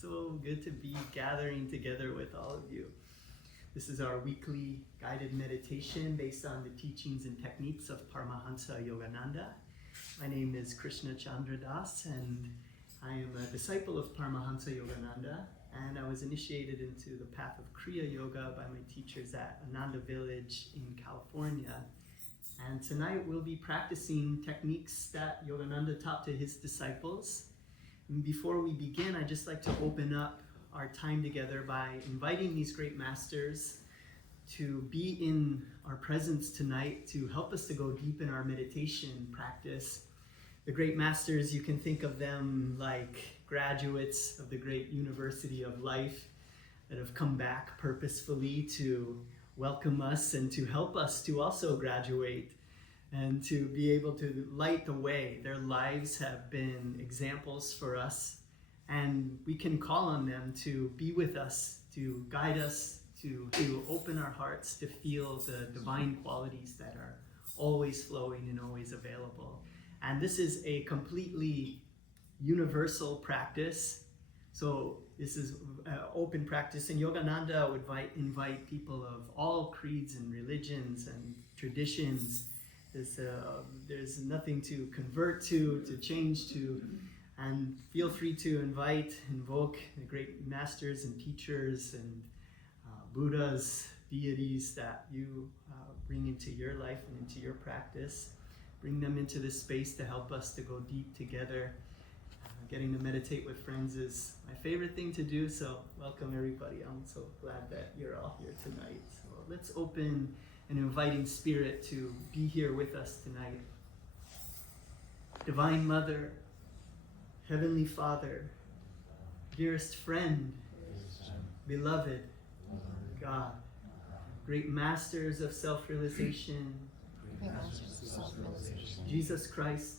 so good to be gathering together with all of you. This is our weekly guided meditation based on the teachings and techniques of Paramhansa Yogananda. My name is Krishna Chandra, and I am a disciple of Paramhansa Yogananda, and I was initiated into the path of Kriya Yoga by my teachers at Ananda Village in California. And tonight we'll be practicing techniques that Yogananda taught to his disciples. And before we begin, I'd just like to open up our time together by inviting these great masters to be in our presence tonight to help us to go deep in our meditation practice. The great masters, you can think of them like graduates of the great University of Life that have come back purposefully to welcome us and to help us to also graduate and to be able to light the way. Their lives have been examples for us, and we can call on them to be with us, to guide us, to open our hearts to feel the divine qualities that are always flowing and always available. And this is a completely universal practice. So this is open practice, and Yogananda would invite people of all creeds and religions and traditions. There's nothing to convert to change to, and feel free to invoke the great masters and teachers and Buddhas, deities that you bring into your life and into your practice. Bring them into this space to help us to go deep together. Getting to meditate with friends is my favorite thing to do, so welcome everybody. I'm so glad that you're all here tonight. So let's open an inviting spirit to be here with us tonight. Divine Mother, Heavenly Father, dearest friend, beloved God, great masters of self-realization, Jesus Christ,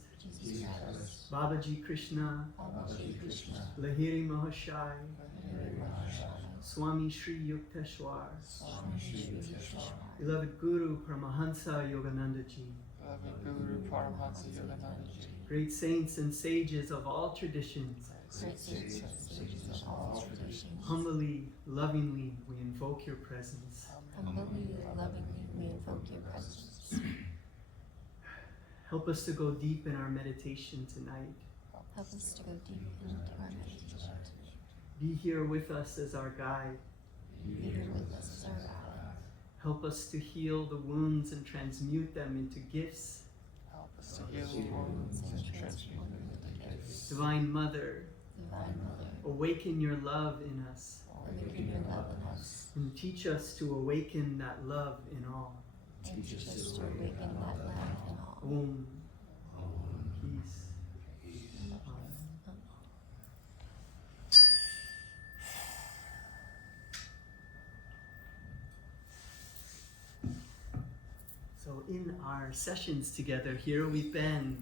Babaji Krishna, Lahiri Mahashai, Swami Sri Yukteswar, beloved Guru Paramhansa Yogananda Ji, great saints and sages of all traditions, humbly, lovingly, we invoke your presence. Help us to go deep in our meditation tonight. Be here with us as our guide. Help us to heal the wounds and transmute them into gifts. Divine Mother, awaken your love in us. And teach us to awaken that love in all. Om. Peace. So in our sessions together here, we've been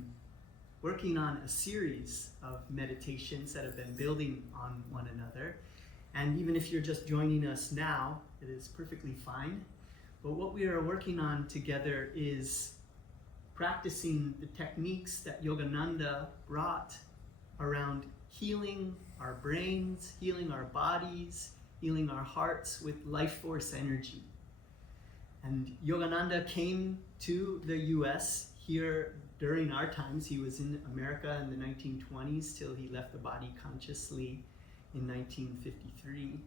working on a series of meditations that have been building on one another. And even if you're just joining us now, it is perfectly fine. But what we are working on together is practicing the techniques that Yogananda brought around healing our brains, healing our bodies, healing our hearts with life force energy. And Yogananda came to the US here during our times. He was in America in the 1920s till he left the body consciously in 1953.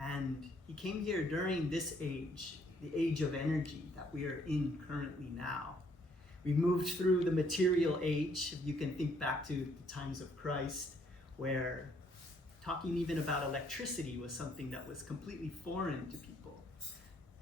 And he came here during this age, the age of energy that we are in currently now. We moved through the material age. You can think back to the times of Christ, where talking even about electricity was something that was completely foreign to people.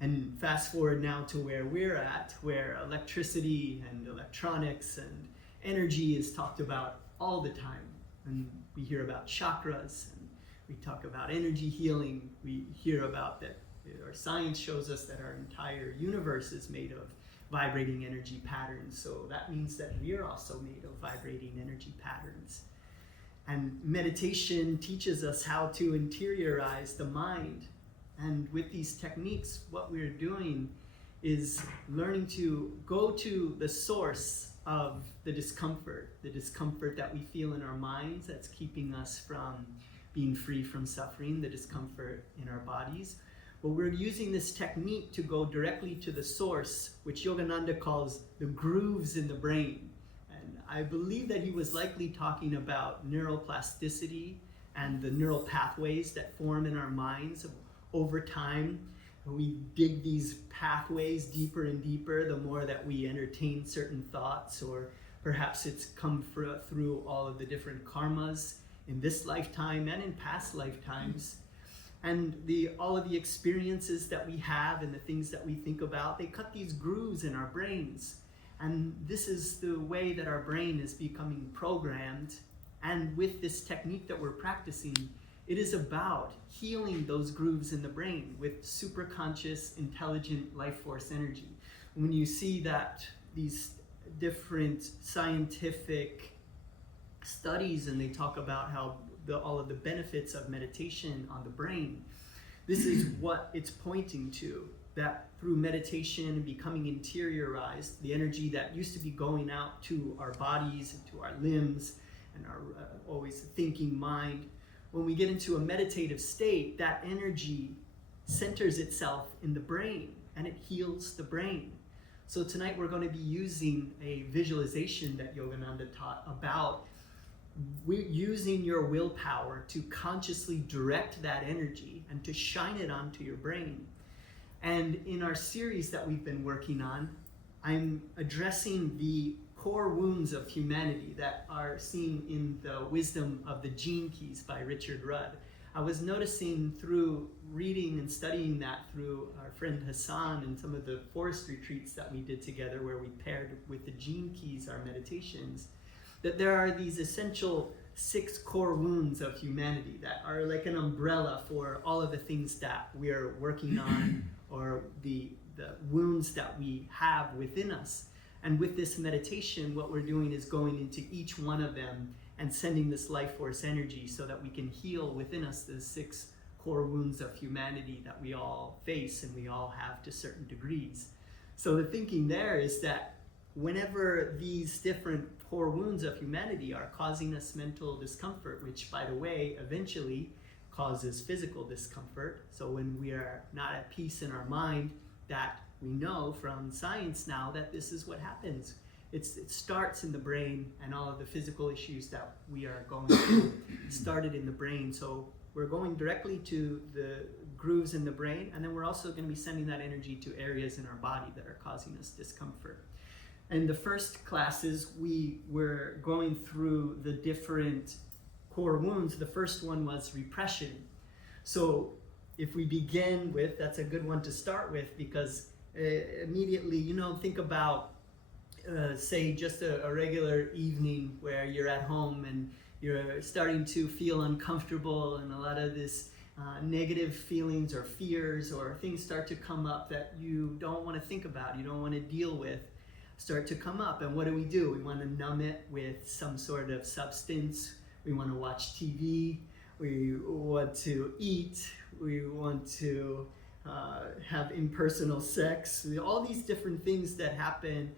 And fast forward now to where we're at, where electricity and electronics and energy is talked about all the time. And we hear about chakras, and we talk about energy healing. We hear about that our science shows us that our entire universe is made of vibrating energy patterns. So that means that we are also made of vibrating energy patterns. And meditation teaches us how to interiorize the mind. And with these techniques, what we're doing is learning to go to the source of the discomfort that we feel in our minds that's keeping us from being free from suffering, the discomfort in our bodies. But we're using this technique to go directly to the source, which Yogananda calls the grooves in the brain. And I believe that he was likely talking about neuroplasticity and the neural pathways that form in our minds over time. We dig these pathways deeper and deeper the more that we entertain certain thoughts, or perhaps it's come through all of the different karmas in this lifetime and in past lifetimes. And all of the experiences that we have and the things that we think about, they cut these grooves in our brains. And this is the way that our brain is becoming programmed. And with this technique that we're practicing, it is about healing those grooves in the brain with superconscious, intelligent life force energy. When you see that these different scientific studies, and they talk about how all of the benefits of meditation on the brain, this is what it's pointing to, that through meditation and becoming interiorized, the energy that used to be going out to our bodies and to our limbs and our always thinking mind, when we get into a meditative state, that energy centers itself in the brain and it heals the brain. So tonight we're going to be using a visualization that Yogananda taught about using your willpower to consciously direct that energy and to shine it onto your brain. And in our series that we've been working on, I'm addressing the core wounds of humanity that are seen in the Wisdom of the Gene Keys by Richard Rudd. I was noticing through reading and studying that through our friend Hassan and some of the forest retreats that we did together, where we paired with the Gene Keys our meditations, that there are these essential 6 core wounds of humanity that are like an umbrella for all of the things that we are working on, or the wounds that we have within us. And with this meditation, what we're doing is going into each one of them and sending this life force energy so that we can heal within us the 6 core wounds of humanity that we all face and we all have to certain degrees. So the thinking there is that whenever these different core wounds of humanity are causing us mental discomfort, which, by the way, eventually causes physical discomfort. So when we are not at peace in our mind, that we know from science now that this is what happens. It starts in the brain, and all of the physical issues that we are going through started in the brain. So we're going directly to the grooves in the brain, and then we're also going to be sending that energy to areas in our body that are causing us discomfort. In the first classes, we were going through the different core wounds. The first one was repression. So if we begin with, that's a good one to start with, because immediately, think about, say, just a regular evening where you're at home and you're starting to feel uncomfortable, and a lot of this negative feelings or fears or things start to come up that you don't want to think about, you don't want to deal with, start to come up. And what do? We want to numb it with some sort of substance. We want to watch TV. We want to eat. We want to have impersonal sex. All these different things that happen,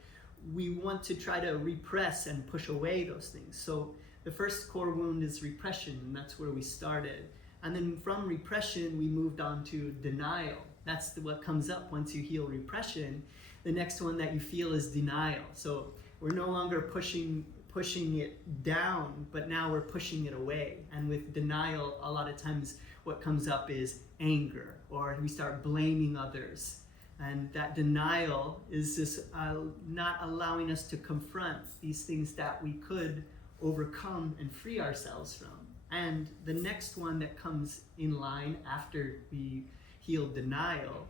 we want to try to repress and push away those things. So the first core wound is repression, and that's where we started. And then from repression, we moved on to denial. That's what comes up once you heal repression. The next one that you feel is denial. So we're no longer pushing it down, but now we're pushing it away. And with denial, a lot of times what comes up is anger, or we start blaming others. And that denial is just not allowing us to confront these things that we could overcome and free ourselves from. And the next one that comes in line after we heal denial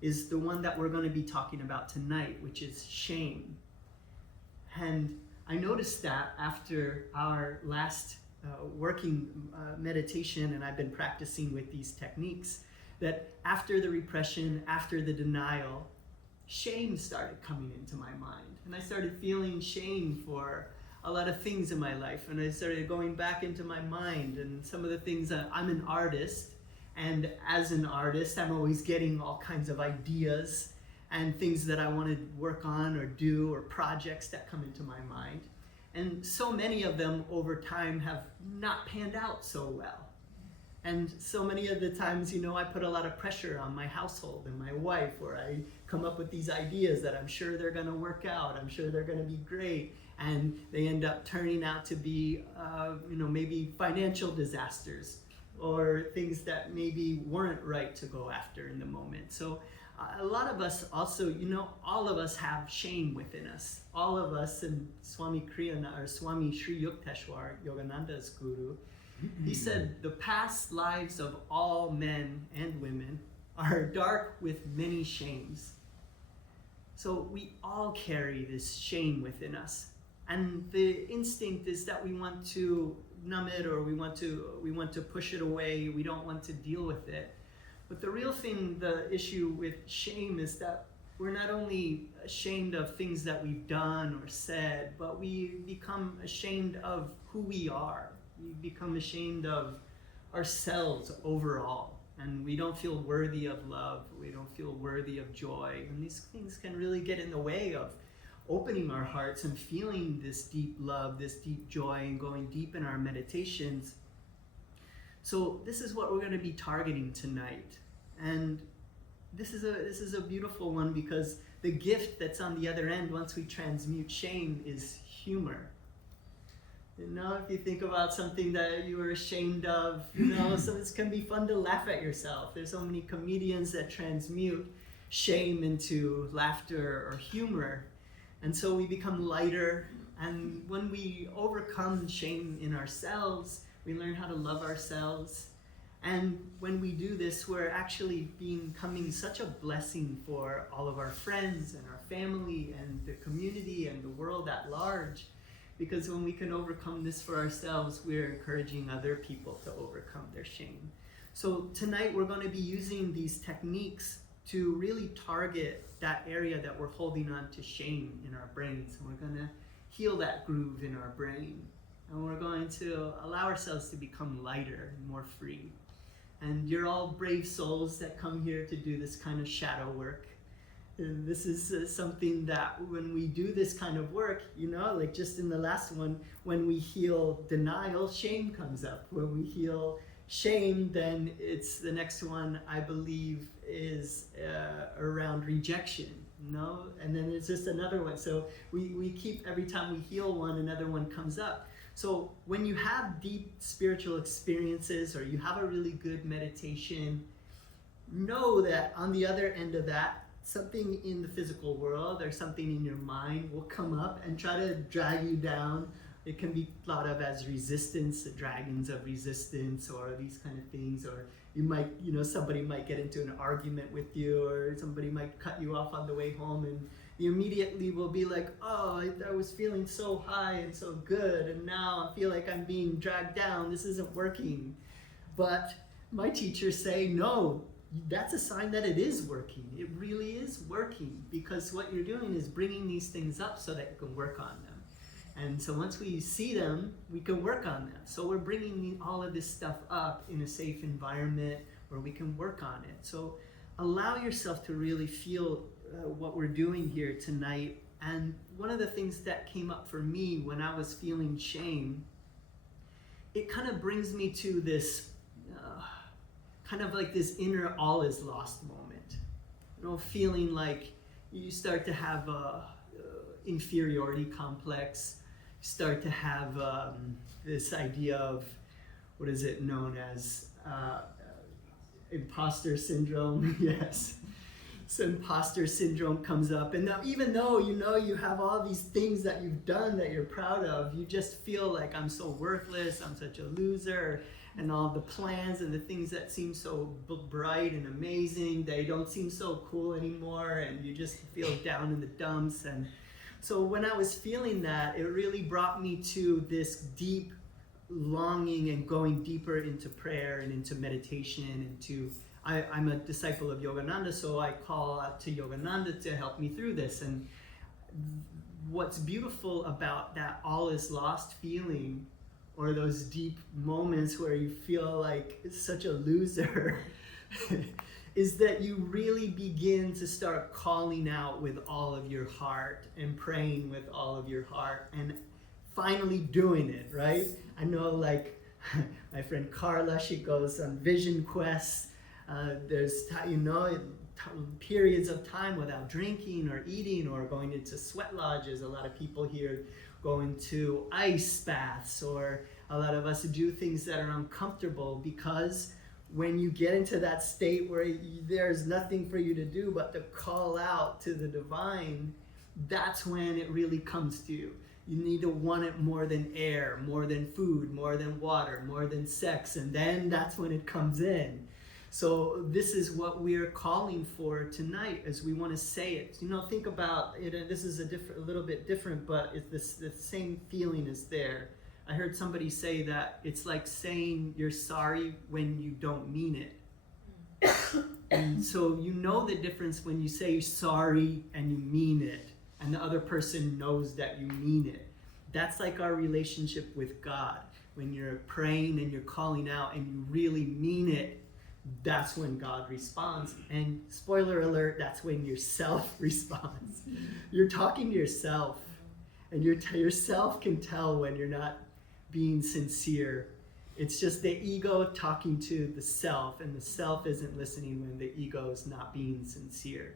is the one that we're going to be talking about tonight, which is shame. And I noticed that after our last working meditation, and I've been practicing with these techniques, that after the repression, after the denial, shame started coming into my mind. And I started feeling shame for a lot of things in my life. And I started going back into my mind and some of the things that I'm an artist. And as an artist, I'm always getting all kinds of ideas and things that I want to work on or do, or projects that come into my mind. And so many of them over time have not panned out so well. And so many of the times, I put a lot of pressure on my household and my wife, or I come up with these ideas that I'm sure they're going to work out, I'm sure they're going to be great, and they end up turning out to be, maybe financial disasters, or things that maybe weren't right to go after in the moment. So a lot of us also, all of us have shame within us. All of us, and Swami Kriya, or Swami Sri Yukteswar, Yogananda's guru, he said, the past lives of all men and women are dark with many shames. So we all carry this shame within us. And the instinct is that we want to numb it, or we want to push it away. We don't want to deal with it. But the real thing, the issue with shame, is that we're not only ashamed of things that we've done or said, but we become ashamed of who we are. We become ashamed of ourselves overall. And we don't feel worthy of love. We don't feel worthy of joy. And these things can really get in the way of opening our hearts and feeling this deep love, this deep joy, and going deep in our meditations. So this is what we're going to be targeting tonight. And this is a beautiful one, because the gift that's on the other end, once we transmute shame, is humor. If you think about something that you were ashamed of, so it can be fun to laugh at yourself. There's so many comedians that transmute shame into laughter or humor. And so we become lighter. And when we overcome shame in ourselves, we learn how to love ourselves. And when we do this, we're actually becoming such a blessing for all of our friends and our family and the community and the world at large. Because when we can overcome this for ourselves, we're encouraging other people to overcome their shame. So tonight we're going to be using these techniques to really target that area that we're holding on to shame in our brains. And we're going to heal that groove in our brain. And we're going to allow ourselves to become lighter and more free. And you're all brave souls that come here to do this kind of shadow work. And this is something that when we do this kind of work, like just in the last one, when we heal denial, shame comes up. When we heal shame, then it's the next one, I believe, is around rejection. And then it's just another one. So we keep, every time we heal one, another one comes up. So when you have deep spiritual experiences, or you have a really good meditation, know that on the other end of that, something in the physical world or something in your mind will come up and try to drag you down. It can be thought of as resistance, the dragons of resistance, or these kind of things. Or you might, somebody might get into an argument with you, or somebody might cut you off on the way home, and you immediately will be like, oh, I was feeling so high and so good, and now I feel like I'm being dragged down. This isn't working. But my teachers say, no, that's a sign that it is working. It really is working, because what you're doing is bringing these things up so that you can work on them. And so once we see them, we can work on them. So we're bringing all of this stuff up in a safe environment where we can work on it. So allow yourself to really feel what we're doing here tonight. And one of the things that came up for me when I was feeling shame, it kind of brings me to this kind of like this inner all is lost moment. Feeling like you start to have a inferiority complex, you start to have this idea of, what is it known as, imposter syndrome. Yes. So imposter syndrome comes up, and now, even though you have all these things that you've done that you're proud of, you just feel like, I'm so worthless, I'm such a loser, and all the plans and the things that seem so bright and amazing, they don't seem so cool anymore, and you just feel down in the dumps. And so when I was feeling that, it really brought me to this deep longing and going deeper into prayer and into meditation, and to I'm a disciple of Yogananda, so I call out to Yogananda to help me through this. And what's beautiful about that all is lost feeling, or those deep moments where you feel like such a loser, is that you really begin to start calling out with all of your heart and praying with all of your heart and finally doing it, right? I know, like, My friend Carla, she goes on vision quests. There's, periods of time without drinking or eating or going into sweat lodges. A lot of people here go into ice baths, or a lot of us do things that are uncomfortable, because when you get into that state where there's nothing for you to do but to call out to the divine, that's when it really comes to you. You need to want it more than air, more than food, more than water, more than sex, and then that's when it comes in. So this is what we're calling for tonight, as we want to say it. Think about it. This is a little bit different, but the same feeling is there. I heard somebody say that it's like saying you're sorry when you don't mean it. And so you know the difference when you say sorry and you mean it, and the other person knows that you mean it. That's like our relationship with God. When you're praying and you're calling out and you really mean it, that's when God responds. And spoiler alert, that's when yourself responds. You're talking to yourself, and yourself can tell when you're not being sincere. It's just the ego talking to the self, and the self isn't listening when the ego is not being sincere.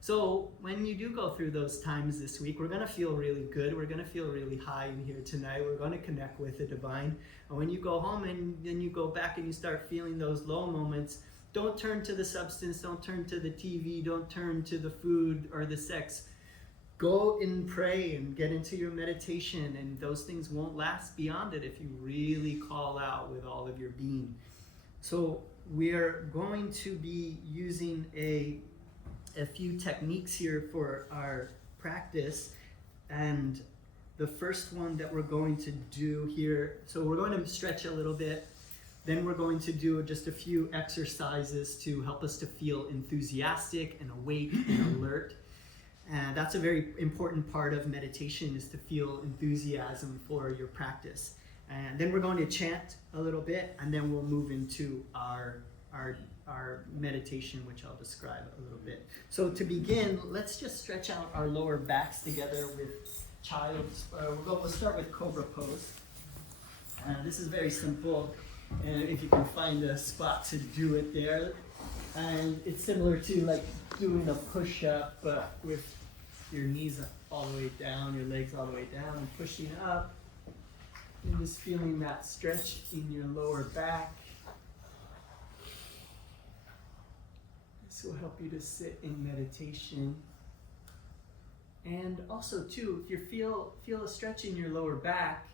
So when you do go through those times this week, we're going to feel really good. We're going to feel really high in here tonight. We're going to connect with the divine. And when you go home and then you go back and you start feeling those low moments, don't turn to the substance, don't turn to the TV, don't turn to the food or the sex. Go and pray and get into your meditation, and those things won't last beyond it if you really call out with all of your being. So we're going to be using a few techniques here for our practice, and the first one that we're going to do here, so we're going to stretch a little bit, then we're going to do just a few exercises to help us to feel enthusiastic and awake and alert. And that's a very important part of meditation, is to feel enthusiasm for your practice. And then we're going to chant a little bit, and then we'll move into our meditation, which I'll describe a little bit. So to begin, let's just stretch out our lower backs together with child's. We'll start with Cobra pose. This is very simple, and if you can find a spot to do it there. And it's similar to like doing a push-up, but with your knees all the way down, your legs all the way down, and pushing up, and just feeling that stretch in your lower back. This will help you to sit in meditation. And also too, if you feel a stretch in your lower back,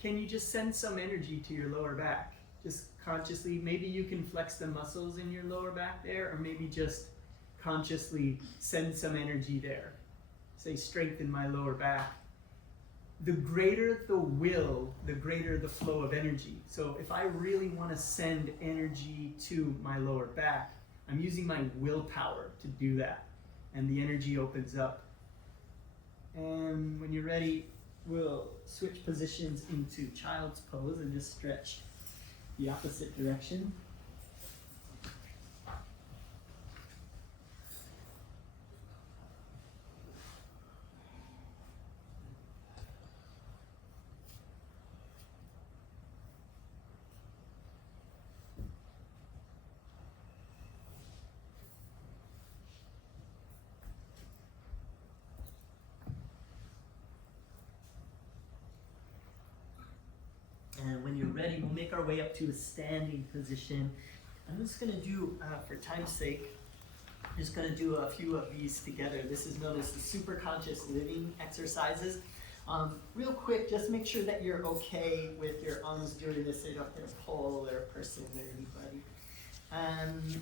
can you just send some energy to your lower back? Just consciously, maybe you can flex the muscles in your lower back there, or maybe just consciously send some energy there. Say, strengthen my lower back. The greater the will, the greater the flow of energy. So if I really want to send energy to my lower back, I'm using my willpower to do that, and the energy opens up. And when you're ready, we'll switch positions into child's pose and just stretch the opposite direction. And when you're ready, we'll make our way up to a standing position. I'm just going to do, for time's sake, I'm just going to do a few of these together. This is known as the Superconscious living exercises. Real quick, just make sure that you're okay with your arms doing this, so you don't hit a pole or a person or anybody.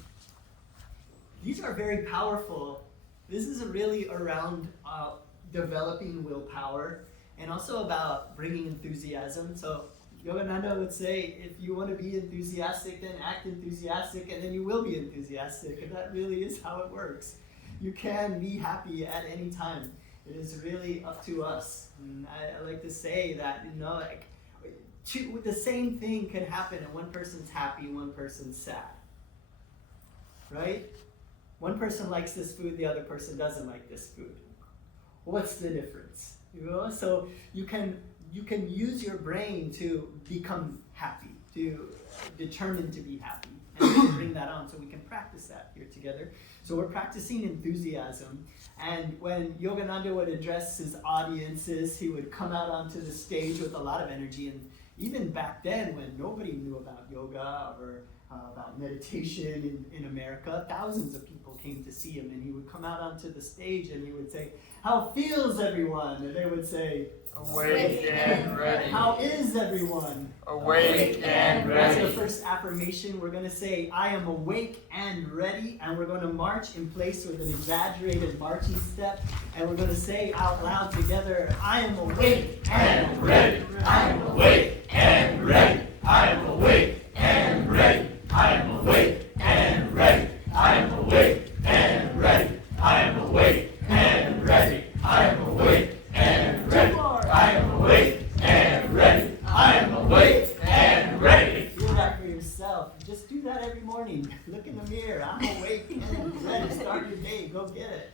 These are very powerful. This is really around developing willpower, and also about bringing enthusiasm. So Yogananda would say, if you want to be enthusiastic, then act enthusiastic, and then you will be enthusiastic. And that really is how it works. You can be happy at any time. It is really up to us. And I like to say that, the same thing can happen, and one person's happy, one person's sad. Right? One person likes this food, the other person doesn't like this food. What's the difference? So you can you can use your brain to become happy, to determine to be happy, and bring that on. So we can practice that here together. So we're practicing enthusiasm. And when Yogananda would address his audiences, he would come out onto the stage with a lot of energy. And even back then, when nobody knew about yoga or about meditation in America, thousands of people came to see him. And he would come out onto the stage and he would say, "How feels everyone?" And they would say, "Awake and ready." "How is everyone?" "Awake and That's ready." the first affirmation. We're going to say, "I am awake and ready," and we're going to march in place with an exaggerated marching step, and we're going to say out loud together, "I am awake and ready. I am awake and ready. I am awake and ready. I am awake and ready. I am awake and ready. I am awake and ready. I am awake and ready. I am awake and ready. I am awake and ready." Feel that for yourself. Just do that every morning. Look in the mirror. I'm awake and ready. Start your day. Go get it.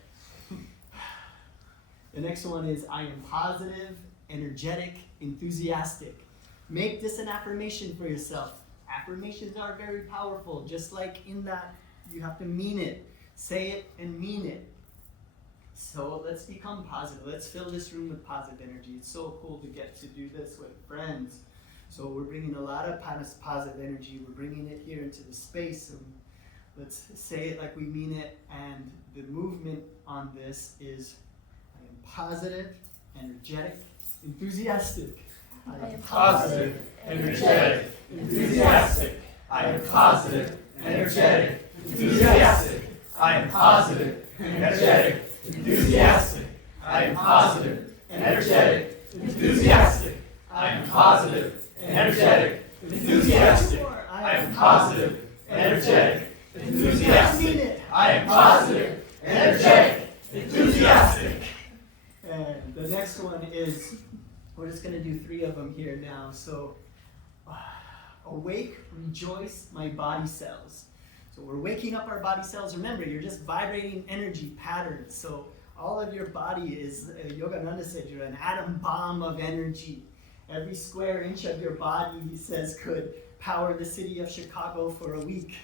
The next one is, "I am positive, energetic, enthusiastic." Make this an affirmation for yourself. Affirmations are very powerful. Just like in that, you have to mean it. Say it and mean it. So let's become positive. Let's fill this room with positive energy. It's so cool to get to do this with friends. So we're bringing a lot of positive energy. We're bringing it here into the space. And let's say it like we mean it. And the movement on this is, I am positive, energetic, enthusiastic. I am positive, energetic, enthusiastic. I am positive, energetic, enthusiastic. I am positive, energetic, enthusiastic. I am positive, energetic, enthusiastic. I am positive, energetic, enthusiastic. I am positive, energetic, enthusiastic. I am positive, energetic, enthusiastic. And the next one is, we're just going to do 3 of them here now. So, awake, rejoice, my body cells. So we're waking up our body cells. Remember, you're just vibrating energy patterns. So all of your body is, Yogananda said, you're an atom bomb of energy. Every square inch of your body, he says, could power the city of Chicago for a week.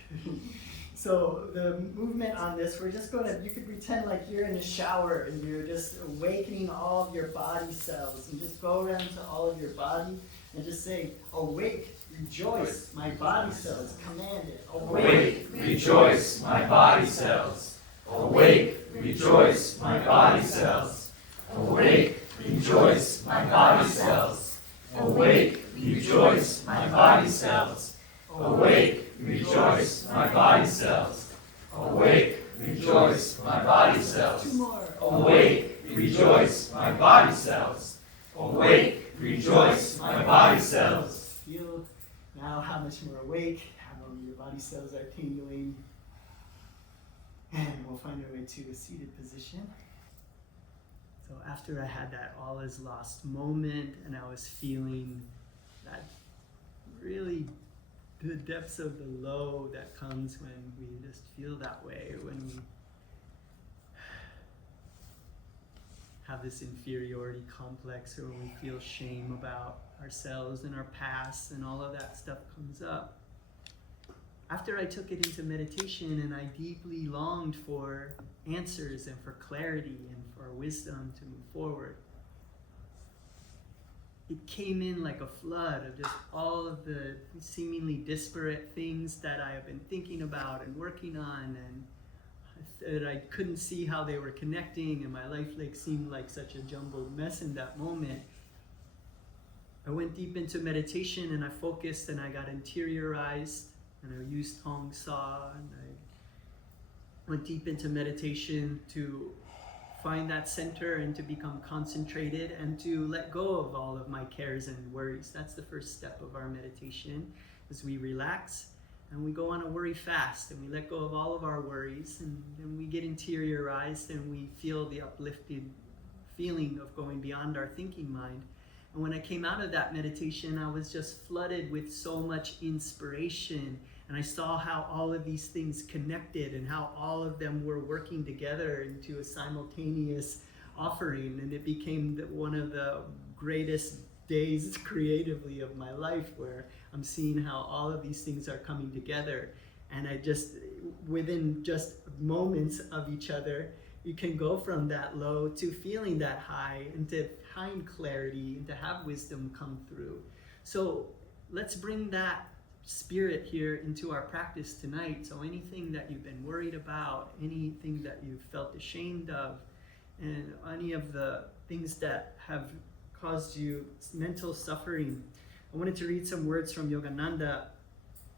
So the movement on this, we're just going to, you could pretend like you're in a shower and you're just awakening all of your body cells, and just go around to all of your body and just say, "Awake, rejoice, my body cells." Command it. Awake, rejoice, my body cells. Awake, rejoice, my body cells. Awake, rejoice, my body cells. Awake, rejoice, my body cells. Awake, rejoice, my body cells. Awake, rejoice, my body cells. 2 more. Awake, rejoice, my body cells. Awake, rejoice, my body cells. Feel now how much more awake, how your body cells are tingling. And we'll find our way to a seated position. So after I had that all is lost moment, and I was feeling that really the depths of the low that comes when we just feel that way, when we have this inferiority complex, or when we feel shame about ourselves and our past, and all of that stuff comes up. After I took it into meditation and I deeply longed for answers and for clarity and for wisdom to move forward, it came in like a flood of just all of the seemingly disparate things that I have been thinking about and working on, and that I couldn't see how they were connecting, and my life seemed like such a jumbled mess in that moment. I went deep into meditation and I focused and I got interiorized, and I used Tong Sa, and I went deep into meditation to find that center and to become concentrated and to let go of all of my cares and worries. That's the first step of our meditation, is we relax and we go on a worry fast, and we let go of all of our worries, and then we get interiorized and we feel the uplifted feeling of going beyond our thinking mind. And when I came out of that meditation, I was just flooded with so much inspiration, and I saw how all of these things connected and how all of them were working together into a simultaneous offering, and it became one of the greatest days creatively of my life where I'm seeing how all of these things are coming together. And I just, within just moments of each other, you can go from that low to feeling that high, and to find clarity, and to have wisdom come through. So let's bring that spirit here into our practice tonight. So anything that you've been worried about, anything that you've felt ashamed of, and any of the things that have caused you mental suffering, I wanted to read some words from Yogananda,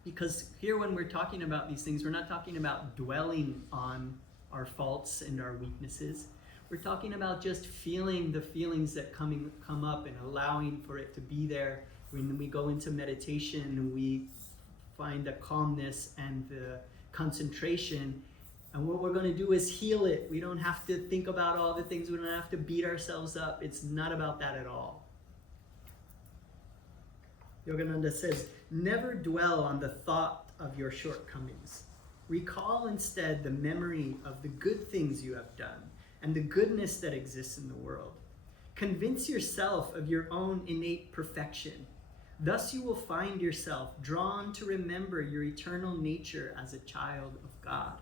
because here when we're talking about these things, we're not talking about dwelling on our faults and our weaknesses. We're talking about just feeling the feelings that come up, and allowing for it to be there. When we go into meditation, we find the calmness and the concentration, and what we're going to do is heal it. We don't have to think about all the things. We don't have to beat ourselves up. It's not about that at all. Yogananda says, never dwell on the thought of your shortcomings. Recall instead the memory of the good things you have done and the goodness that exists in the world. Convince yourself of your own innate perfection. Thus you will find yourself drawn to remember your eternal nature as a child of God.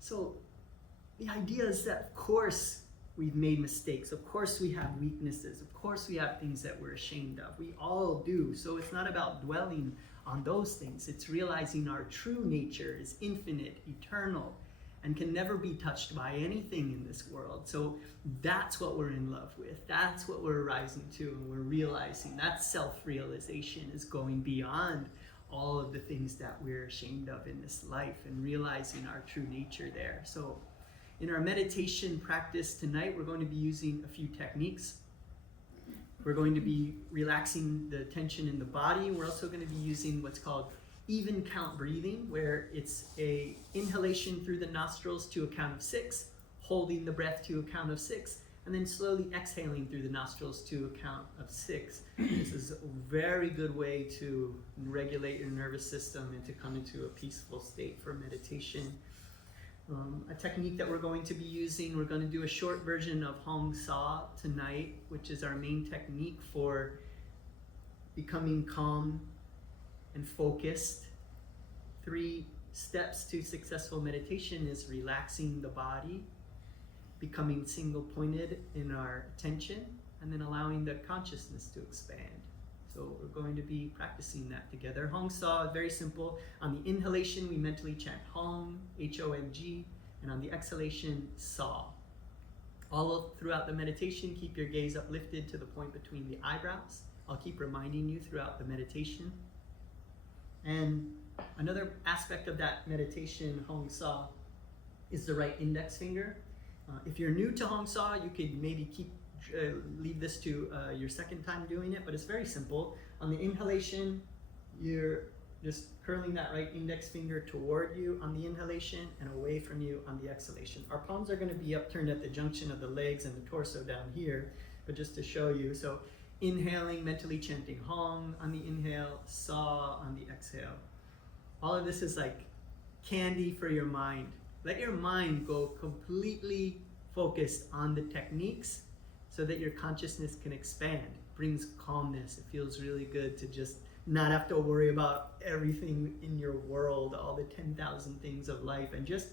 So the idea is that, of course, we've made mistakes. Of course we have weaknesses. Of course we have things that we're ashamed of. We all do. So it's not about dwelling on those things. It's realizing our true nature is infinite, eternal, and can never be touched by anything in this world. So that's what we're in love with. That's what we're rising to, and we're realizing that self-realization is going beyond all of the things that we're ashamed of in this life, and realizing our true nature there. So in our meditation practice tonight, we're going to be using a few techniques. We're going to be relaxing the tension in the body. We're also going to be using what's called even count breathing, where it's a inhalation through the nostrils to a count of 6, holding the breath to a count of 6, and then slowly exhaling through the nostrils to a count of 6. This is a very good way to regulate your nervous system and to come into a peaceful state for meditation. A technique that we're going to be using, we're going to do a short version of Hong Sa tonight, which is our main technique for becoming calm and focused. 3 steps to successful meditation is relaxing the body, becoming single-pointed in our attention, and then allowing the consciousness to expand. So we're going to be practicing that together. Hong Sa, very simple. On the inhalation, we mentally chant Hong, H-O-N-G, and on the exhalation, Sa. All throughout the meditation, keep your gaze uplifted to the point between the eyebrows. I'll keep reminding you throughout the meditation. And another aspect of that meditation, Hong Sa, is the right index finger. If you're new to Hong Sa, you could maybe leave this to your second time doing it, but it's very simple. On the inhalation, you're just curling that right index finger toward you on the inhalation and away from you on the exhalation. Our palms are going to be upturned at the junction of the legs and the torso down here, but just to show you. So inhaling, mentally chanting Hong on the inhale, Sa on the exhale. All of this is like candy for your mind. Let your mind go completely focused on the techniques so that your consciousness can expand. It brings calmness. It feels really good to just not have to worry about everything in your world, all the 10,000 things of life, and just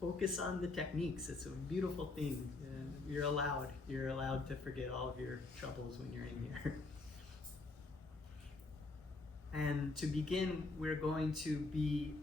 focus on the techniques. It's a beautiful thing. And you're allowed to forget all of your troubles when you're in here. And to begin, we're going to be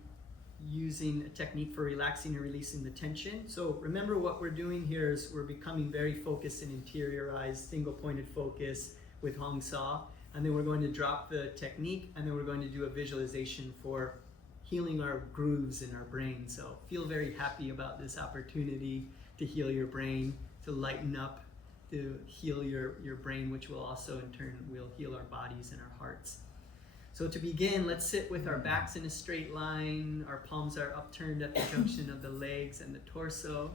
using a technique for relaxing and releasing the tension. So remember, what we're doing here is we're becoming very focused and interiorized, single-pointed focus with Hong Sa. And then we're going to drop the technique, and then we're going to do a visualization for healing our grooves in our brain. So feel very happy about this opportunity to heal your brain, to lighten up, to heal your brain, which will also in turn will heal our bodies and our hearts. So to begin, let's sit with our backs in a straight line. Our palms are upturned at the junction of the legs and the torso.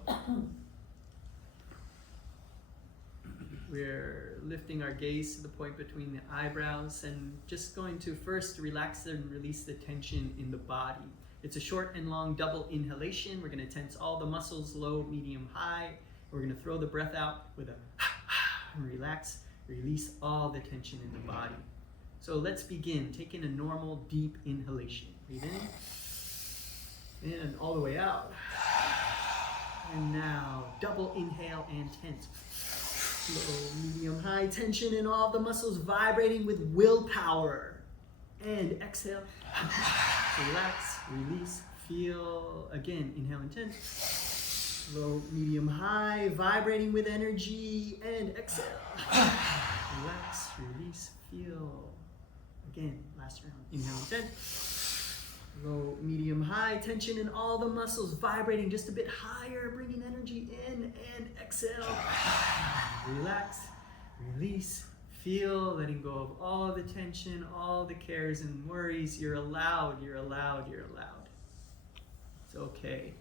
We're lifting our gaze to the point between the eyebrows and just going to first relax and release the tension in the body. It's a short and long double inhalation. We're going to tense all the muscles, low, medium, high. We're going to throw the breath out with a and relax. Release all the tension in the body. So let's begin. Taking a normal deep inhalation. Breathe in. And all the way out. And now, double inhale and tense. Slow, medium, high tension in all the muscles vibrating with willpower. And exhale. Relax, release, feel. Again, inhale and tense. Low, medium, high, vibrating with energy. And exhale. Relax, release, feel. Again, last round. Inhale and tense. Low, medium, high tension in all the muscles vibrating just a bit higher, bringing energy in and exhale. Relax, release, feel, letting go of all the tension, all the cares and worries. You're allowed, you're allowed, you're allowed. It's okay.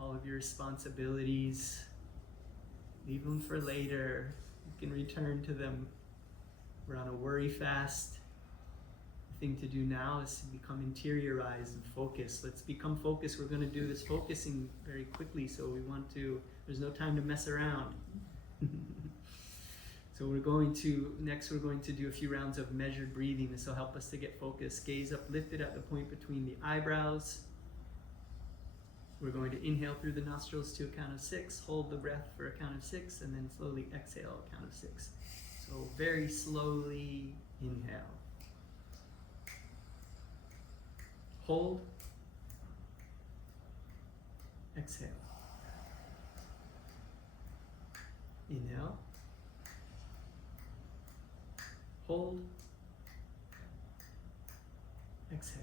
All of your responsibilities, leave them for later. You can return to them. We're on a worry fast. The thing to do now is to become interiorized and focused. Let's become focused. We're going to do this focusing very quickly, so there's no time to mess around. So next we're going to do a few rounds of measured breathing. This will help us to get focused. Gaze uplifted at the point between the eyebrows. We're going to inhale through the nostrils to a count of 6, hold the breath for a count of 6, and then slowly exhale a count of 6. So very slowly inhale. Hold. Exhale. Inhale. Hold. Exhale.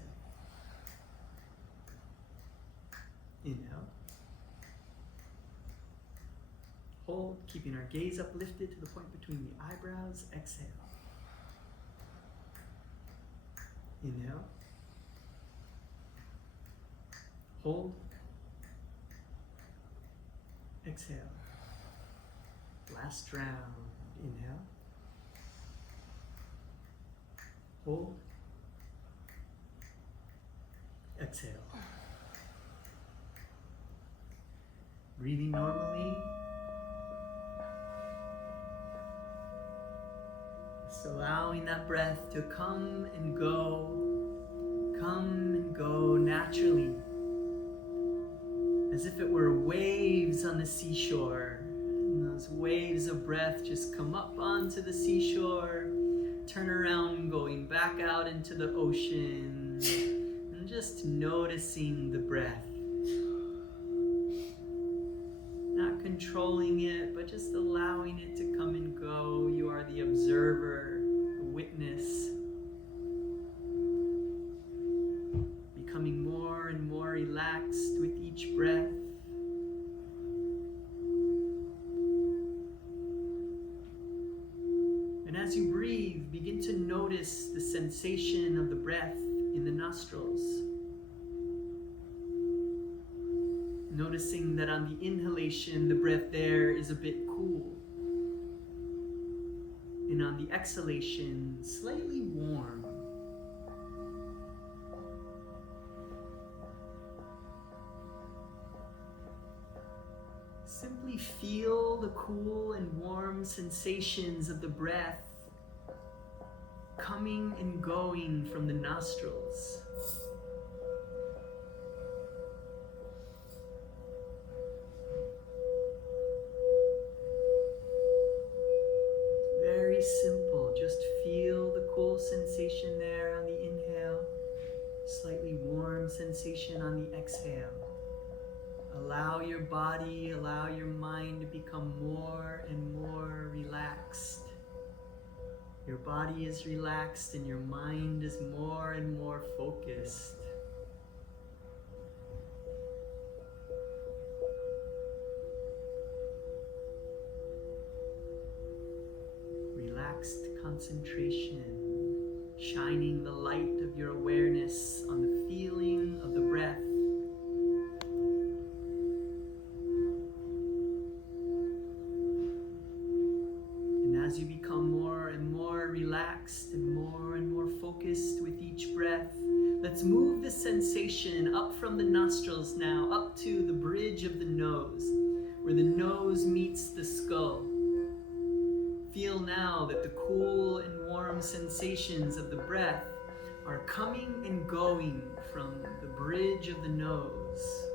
Inhale. Hold, keeping our gaze uplifted to the point between the eyebrows. Exhale. Inhale. Hold. Exhale. Last round. Inhale. Hold. Exhale. Breathing normally. Just allowing that breath to come and go naturally. As if it were waves on the seashore. And those waves of breath just come up onto the seashore, turn around, going back out into the ocean, and just noticing the breath. Not controlling it, but just allowing it to come and go. You are the observer, the witness. Becoming more and more relaxed with each breath. And as you breathe, begin to notice the sensation of the breath in the nostrils. Noticing that on the inhalation, the breath there is a bit cool. And on the exhalation, slightly warm. Simply feel the cool and warm sensations of the breath coming and going from the nostrils. Very simple. Just feel the cool sensation there on the inhale, slightly warm sensation on the exhale. Allow your body, allow your mind to become more and more relaxed. Your body is relaxed and your mind is more and more focused. Relaxed concentration, shining the light of your awareness on the feeling of the breath. As you become more and more relaxed and more focused with each breath, let's move the sensation up from the nostrils now, up to the bridge of the nose, where the nose meets the skull. Feel now that the cool and warm sensations of the breath are coming and going from the bridge of the nose.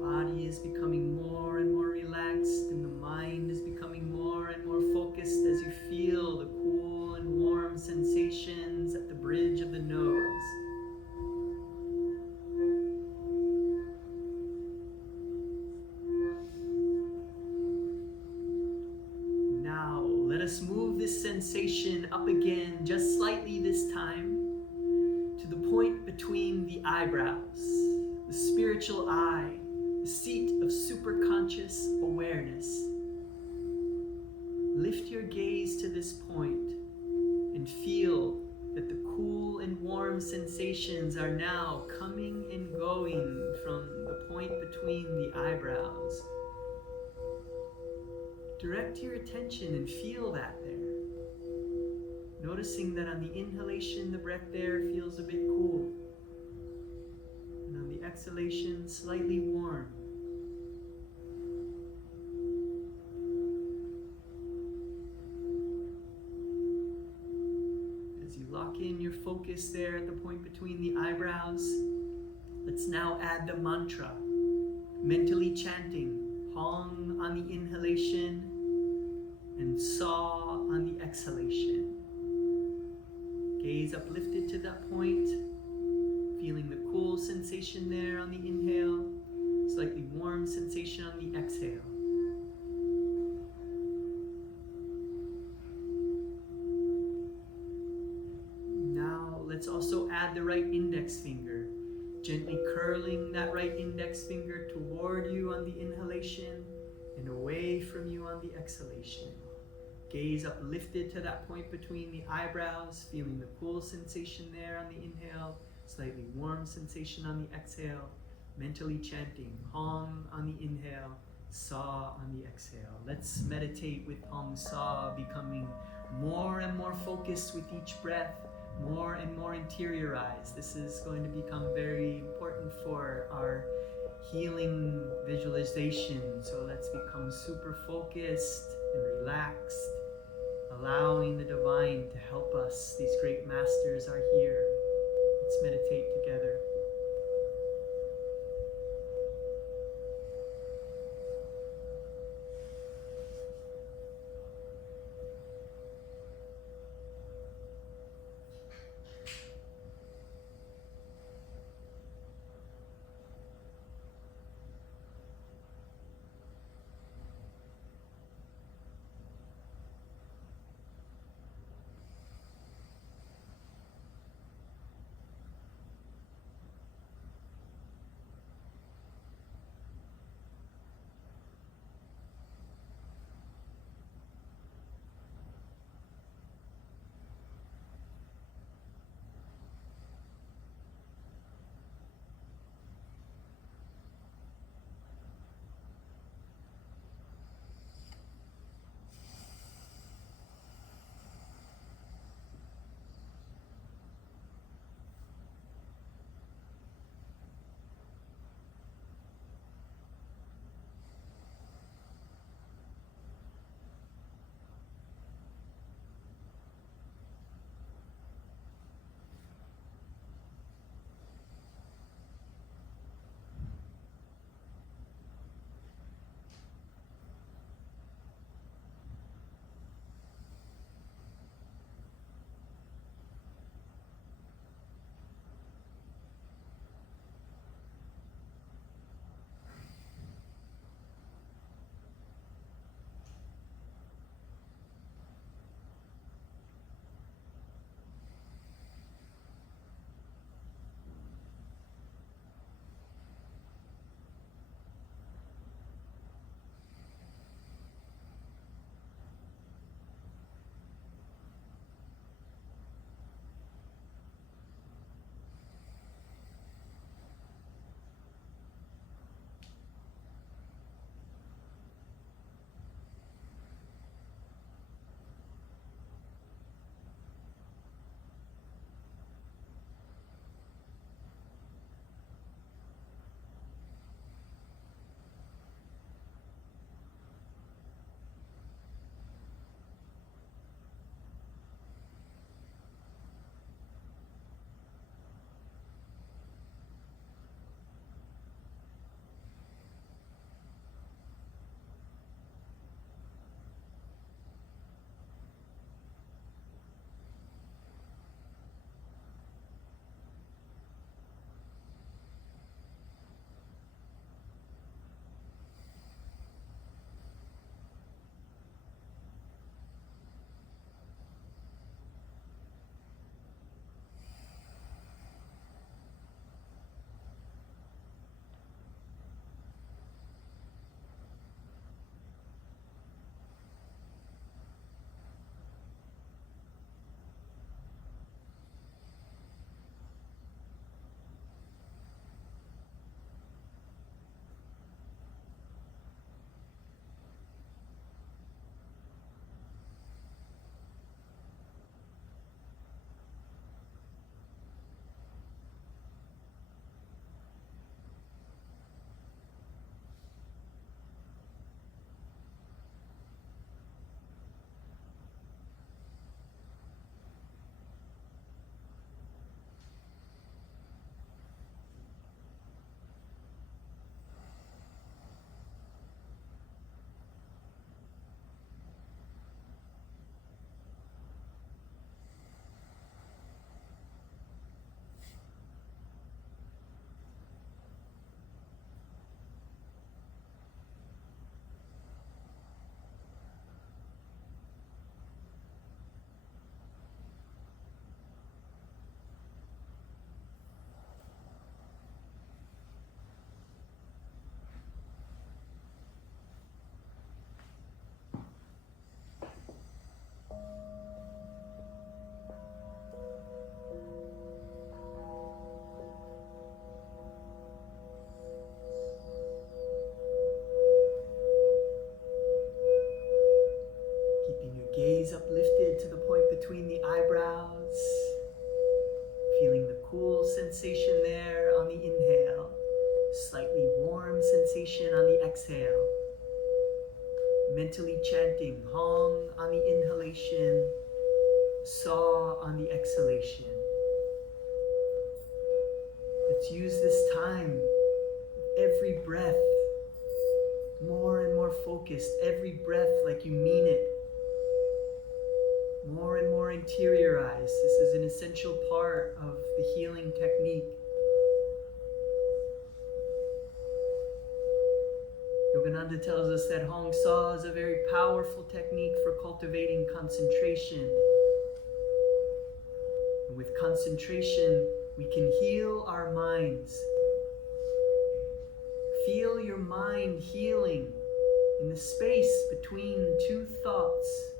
Body is becoming more and more relaxed, and the mind is becoming more and more focused as you feel the cool and warm sensations at the bridge of the nose. Now, let us move this sensation up again, just slightly this time, to the point between the eyebrows, the spiritual eye, the seat of superconscious awareness. Lift your gaze to this point and feel that the cool and warm sensations are now coming and going from the point between the eyebrows. Direct your attention and feel that there. Noticing that on the inhalation, the breath there feels a bit cool. And on the exhalation, slightly warm. As you lock in your focus there at the point between the eyebrows, let's now add the mantra, mentally chanting Hong on the inhalation and Sa on the exhalation. Gaze uplifted to that point, feeling the cool sensation there on the inhale, slightly warm sensation on the exhale. Now let's also add the right index finger, gently curling that right index finger toward you on the inhalation and away from you on the exhalation. Gaze uplifted to that point between the eyebrows, feeling the cool sensation there on the inhale, slightly warm sensation on the exhale, mentally chanting Hong on the inhale, Sa on the exhale. Let's meditate with Hong Sa becoming more and more focused with each breath, more and more interiorized. This is going to become very important for our healing visualization. So let's become super focused and relaxed, allowing the divine to help us. These great masters are here. Let's meditate together. sensation there on the inhale, slightly warm sensation on the exhale. Mentally chanting Hong on the inhalation, Saw on the exhalation. Let's use this time, every breath, more and more focused, every breath like you mean it, more and more interiorized. This is an essential part of the healing technique. Yogananda tells us that Hong Sa is a very powerful technique for cultivating concentration. And with concentration, we can heal our minds. Feel your mind healing in the space between two thoughts.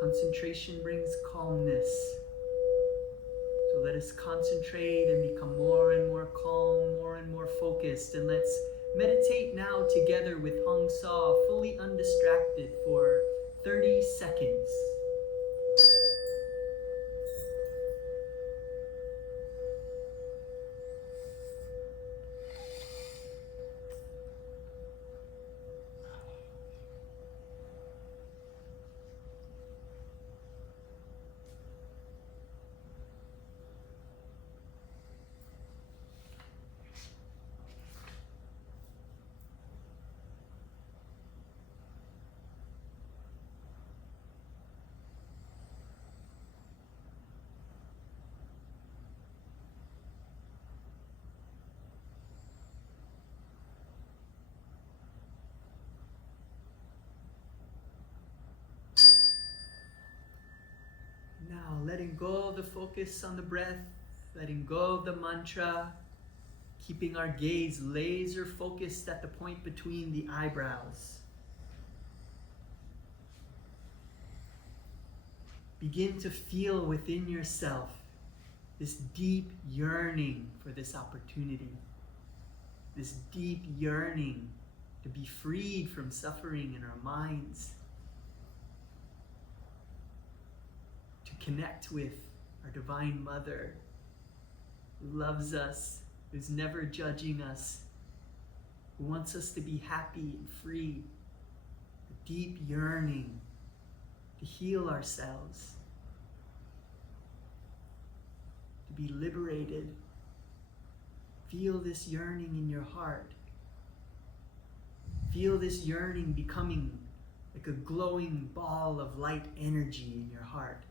Concentration brings calmness. So let us concentrate and become more and more calm, more and more focused. And let's meditate now together with Hong Sa, fully undistracted for 30 seconds. Now, letting go of the focus on the breath, letting go of the mantra, keeping our gaze laser focused at the point between the eyebrows. Begin to feel within yourself this deep yearning for this opportunity, this deep yearning to be freed from suffering in our minds, to connect with our Divine Mother who loves us, who's never judging us, who wants us to be happy and free. A deep yearning to heal ourselves, to be liberated. Feel this yearning in your heart. Feel this yearning becoming like a glowing ball of light energy in your heart.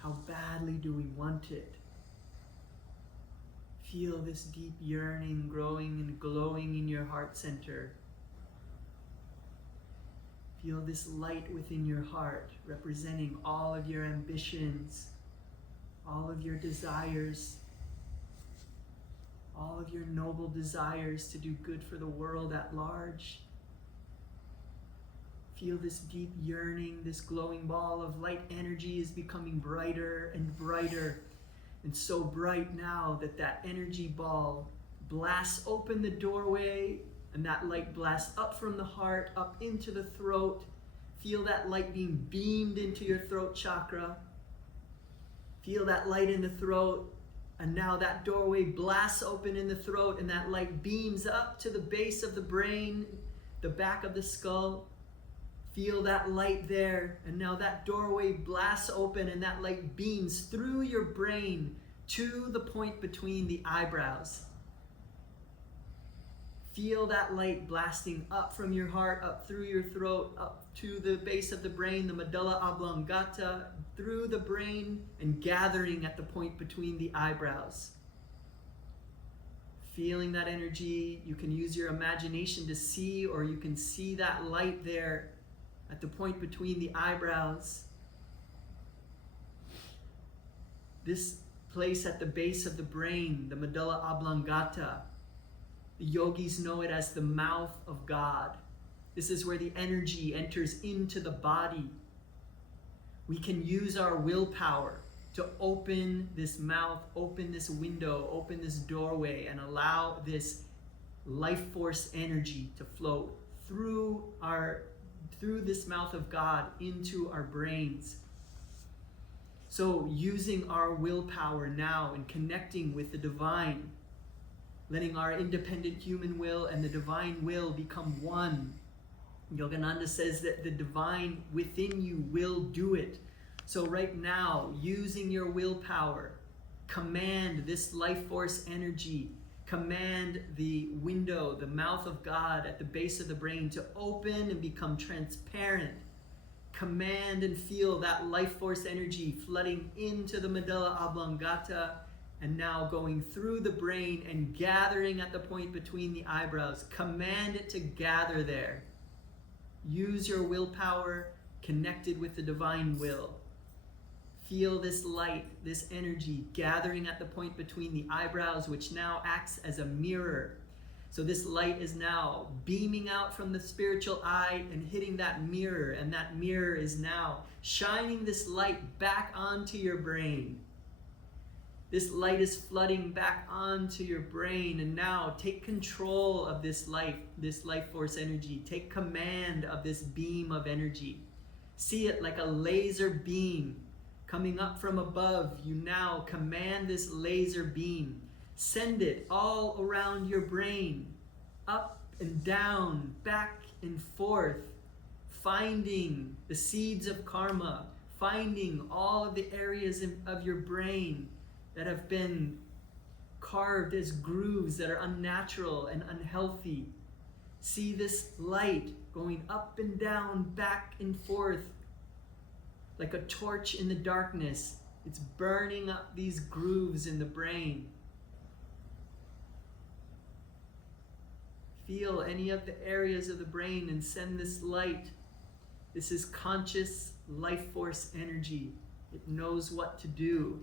How badly do we want it? Feel this deep yearning growing and glowing in your heart center. Feel this light within your heart representing all of your ambitions, all of your desires, all of your noble desires to do good for the world at large. Feel this deep yearning, this glowing ball of light energy is becoming brighter and brighter, and so bright now that that energy ball blasts open the doorway, and that light blasts up from the heart, up into the throat. Feel that light being beamed into your throat chakra. Feel that light in the throat, and now that doorway blasts open in the throat, and that light beams up to the base of the brain, the back of the skull. Feel that light there, and now that doorway blasts open, and that light beams through your brain to the point between the eyebrows. Feel that light blasting up from your heart, up through your throat, up to the base of the brain, the medulla oblongata, through the brain, and gathering at the point between the eyebrows. Feeling that energy, you can use your imagination to see, or you can see that light there at the point between the eyebrows. This place at the base of the brain, the medulla oblongata, the yogis know it as the mouth of God. This is where the energy enters into the body. We can use our willpower to open this mouth, open this window, open this doorway, and allow this life force energy to flow through through this mouth of God into our brains. So using our willpower now and connecting with the divine, letting our independent human will and the divine will become one. Yogananda says that the divine within you will do it. So right now, using your willpower, command this life force energy, command the window, the mouth of God at the base of the brain to open and become transparent. Command and feel that life force energy flooding into the medulla oblongata and now going through the brain and gathering at the point between the eyebrows. Command it to gather there. Use your willpower connected with the divine will. Feel this light, this energy gathering at the point between the eyebrows, which now acts as a mirror. So this light is now beaming out from the spiritual eye and hitting that mirror, and that mirror is now shining this light back onto your brain. This light is flooding back onto your brain, and now take control of this life force energy. Take command of this beam of energy. See it like a laser beam coming up from above. You now command this laser beam. Send it all around your brain, up and down, back and forth, finding the seeds of karma, finding all of the areas of your brain that have been carved as grooves that are unnatural and unhealthy. See this light going up and down, back and forth, like a torch in the darkness. It's burning up these grooves in the brain. Feel any of the areas of the brain and send this light. This is conscious life force energy. It knows what to do.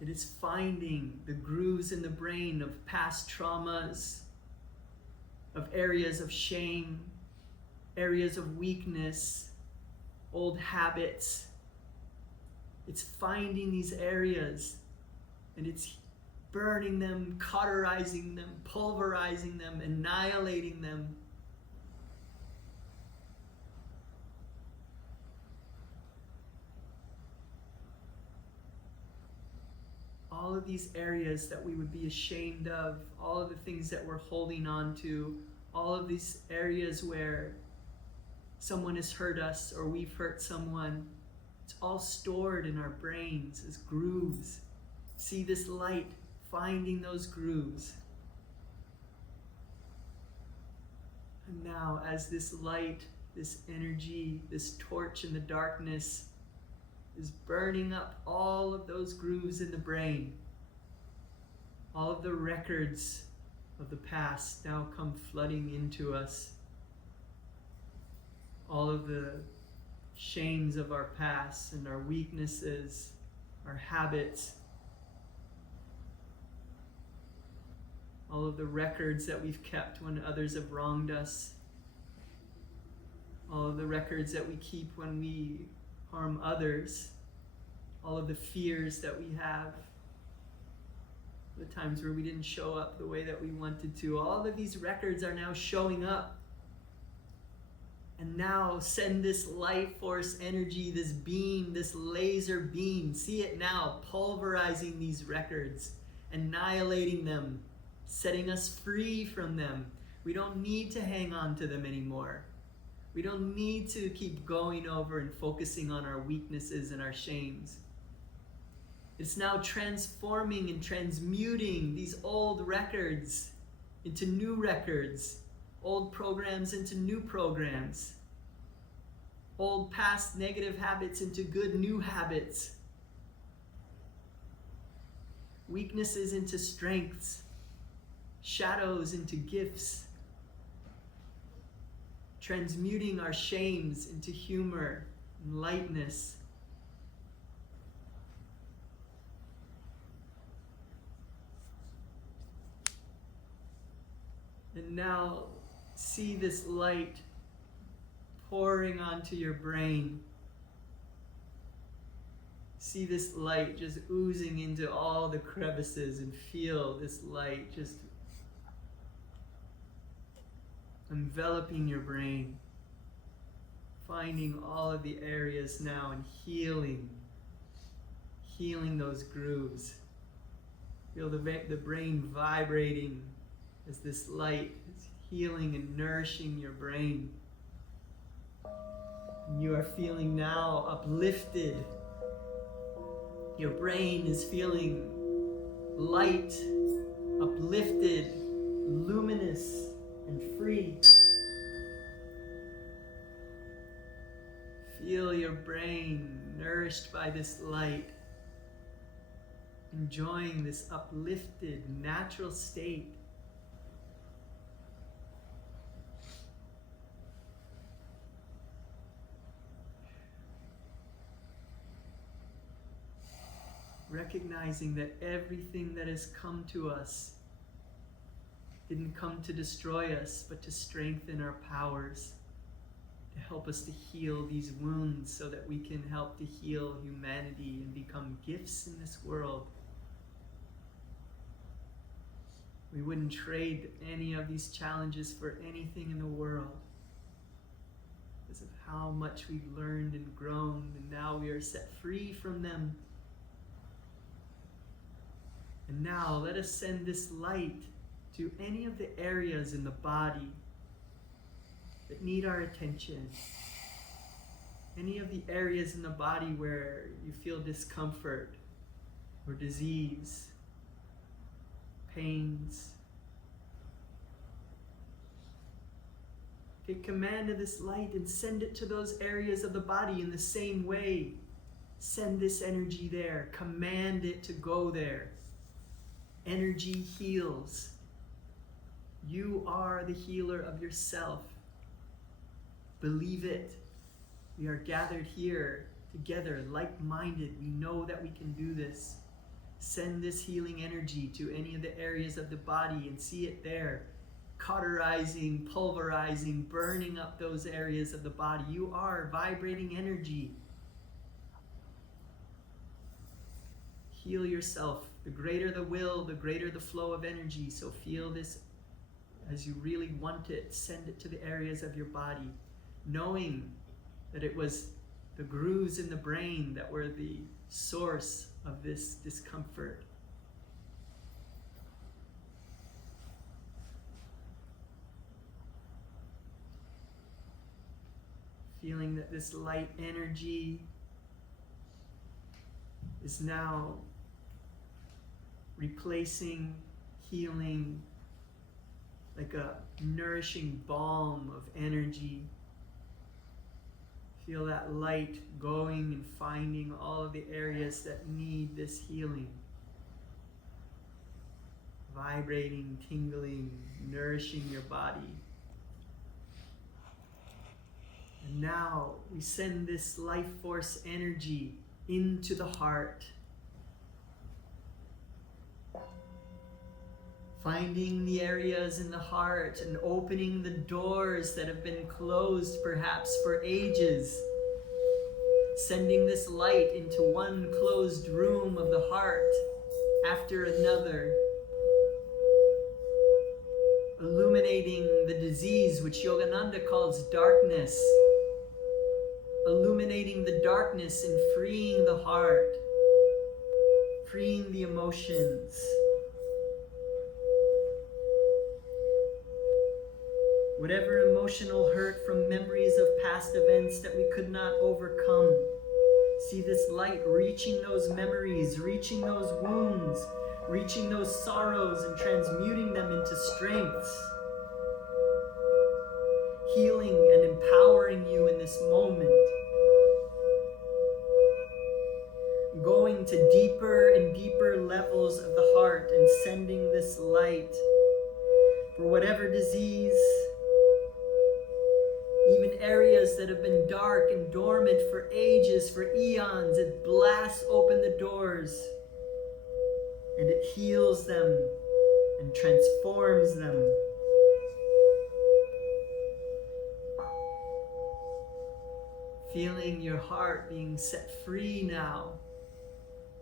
It is finding the grooves in the brain of past traumas, of areas of shame, areas of weakness, old habits. It's finding these areas and it's burning them, cauterizing them, pulverizing them, annihilating them. All of these areas that we would be ashamed of, all of the things that we're holding on to, all of these areas where someone has hurt us or we've hurt someone, it's all stored in our brains as grooves. See this light finding those grooves. And now as this light, this energy, this torch in the darkness is burning up all of those grooves in the brain, all of the records of the past now come flooding into us. All of the shames of our past and our weaknesses, our habits, all of the records that we've kept when others have wronged us, all of the records that we keep when we harm others, all of the fears that we have, the times where we didn't show up the way that we wanted to. All of these records are now showing up. And now send this life force energy, this beam, this laser beam. See it now, pulverizing these records, annihilating them, setting us free from them. We don't need to hang on to them anymore. We don't need to keep going over and focusing on our weaknesses and our shames. It's now transforming and transmuting these old records into new records, old programs into new programs, old past negative habits into good new habits, weaknesses into strengths, shadows into gifts, transmuting our shames into humor and lightness. And now see this light pouring onto your brain. See this light just oozing into all the crevices, and feel this light just enveloping your brain, finding all of the areas now and healing those grooves. Feel the brain vibrating as this light is healing and nourishing your brain. And you are feeling now uplifted. Your brain is feeling light, uplifted, luminous, and free. Feel your brain nourished by this light, enjoying this uplifted, natural state. Recognizing that everything that has come to us didn't come to destroy us, but to strengthen our powers, to help us to heal these wounds so that we can help to heal humanity and become gifts in this world. We wouldn't trade any of these challenges for anything in the world because of how much we've learned and grown, and now we are set free from them. And now let us send this light to any of the areas in the body that need our attention. Any of the areas in the body where you feel discomfort or disease, pains. Take command of this light and send it to those areas of the body in the same way. Send this energy there. Command it to go there. Energy heals. You are the healer of yourself. Believe it. We are gathered here together, like-minded. We know that we can do this. Send this healing energy to any of the areas of the body and see it there, cauterizing, pulverizing, burning up those areas of the body. You are vibrating energy. Heal yourself. The greater the will, the greater the flow of energy. So feel this as you really want it. Send it to the areas of your body, knowing that it was the grooves in the brain that were the source of this discomfort. Feeling that this light energy is now replacing, healing, like a nourishing balm of energy. Feel that light going and finding all of the areas that need this healing. Vibrating, tingling, nourishing your body. And now we send this life force energy into the heart. Finding the areas in the heart and opening the doors that have been closed perhaps for ages. Sending this light into one closed room of the heart after another. Illuminating the disease which Yogananda calls darkness. Illuminating the darkness and freeing the heart. Freeing the emotions. Whatever emotional hurt from memories of past events that we could not overcome. See this light reaching those memories, reaching those wounds, reaching those sorrows and transmuting them into strengths. Healing and empowering you in this moment. Going to deeper and deeper levels of the heart and sending this light for whatever disease, even areas that have been dark and dormant for ages, for eons. It blasts open the doors and it heals them and transforms them. Feeling your heart being set free now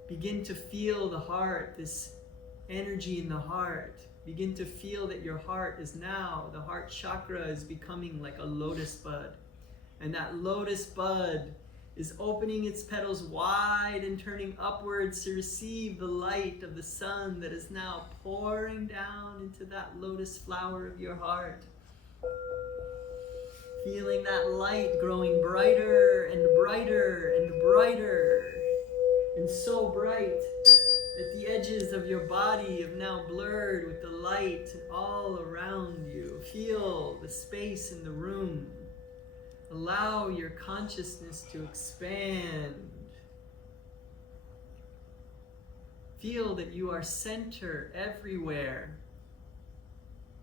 Begin to feel the heart, this energy in the heart. Begin to feel that your heart is now, the heart chakra is becoming like a lotus bud. And that lotus bud is opening its petals wide and turning upwards to receive the light of the sun that is now pouring down into that lotus flower of your heart. Feeling that light growing brighter and brighter and brighter, and so bright that the edges of your body have now blurred with the light all around you. Feel the space in the room. Allow your consciousness to expand. Feel that you are center everywhere.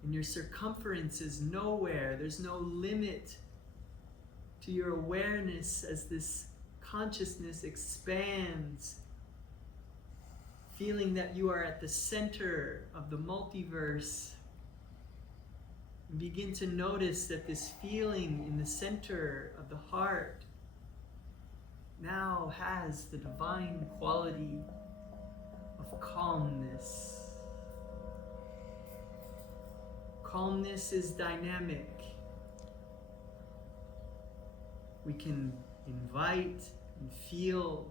And your circumference is nowhere. There's no limit to your awareness as this consciousness expands. Feeling that you are at the center of the multiverse. And begin to notice that this feeling in the center of the heart now has the divine quality of calmness. Calmness is dynamic. We can invite and feel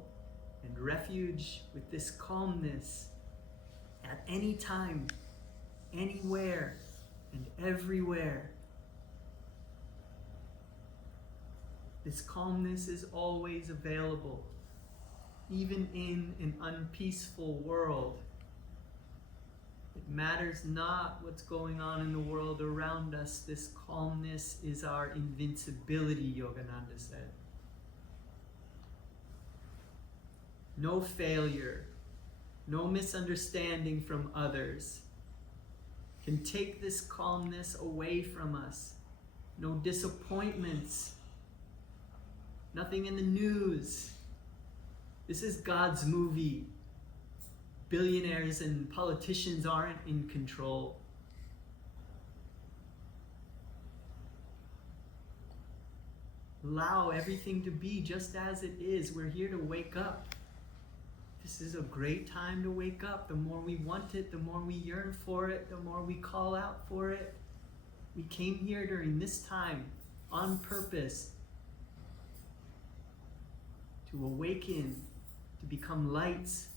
and refuge with this calmness at any time, anywhere, and everywhere. This calmness is always available, even in an unpeaceful world. It matters not what's going on in the world around us. This calmness is our invincibility, Yogananda said. No failure, no misunderstanding from others can take this calmness away from us. No disappointments, nothing in the news. This is God's movie. Billionaires and politicians aren't in control. Allow everything to be just as it is. We're here to wake up. This is a great time to wake up. The more we want it, the more we yearn for it, the more we call out for it. We came here during this time on purpose to awaken, to become lights.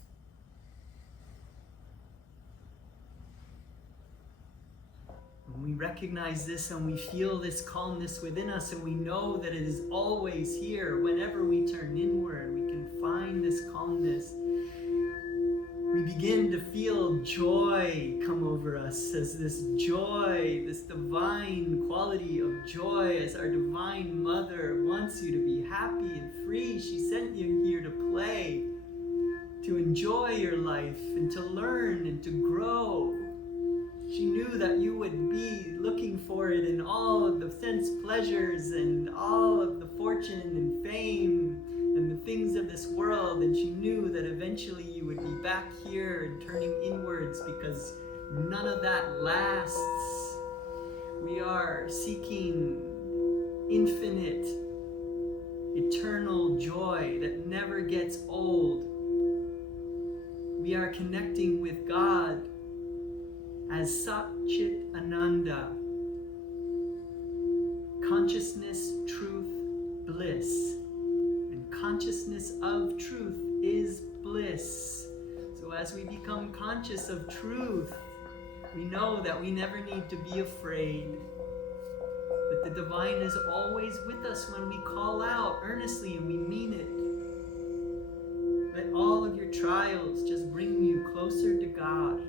When we recognize this and we feel this calmness within us and we know that it is always here, whenever we turn inward, we can find this calmness. We begin to feel joy come over us as this joy, this divine quality of joy, as our divine mother wants you to be happy and free. She sent you here to play, to enjoy your life and to learn and to grow. She knew that you would be looking for it in all of the sense pleasures and all of the fortune and fame and the things of this world, and she knew that eventually you would be back here and turning inwards, because none of that lasts. We are seeking infinite, eternal joy that never gets old. We are connecting with God as Satchit Ananda, consciousness, truth, bliss. And consciousness of truth is bliss. So as we become conscious of truth, we know that we never need to be afraid, that the divine is always with us when we call out earnestly and we mean it. Let all of your trials just bring you closer to God.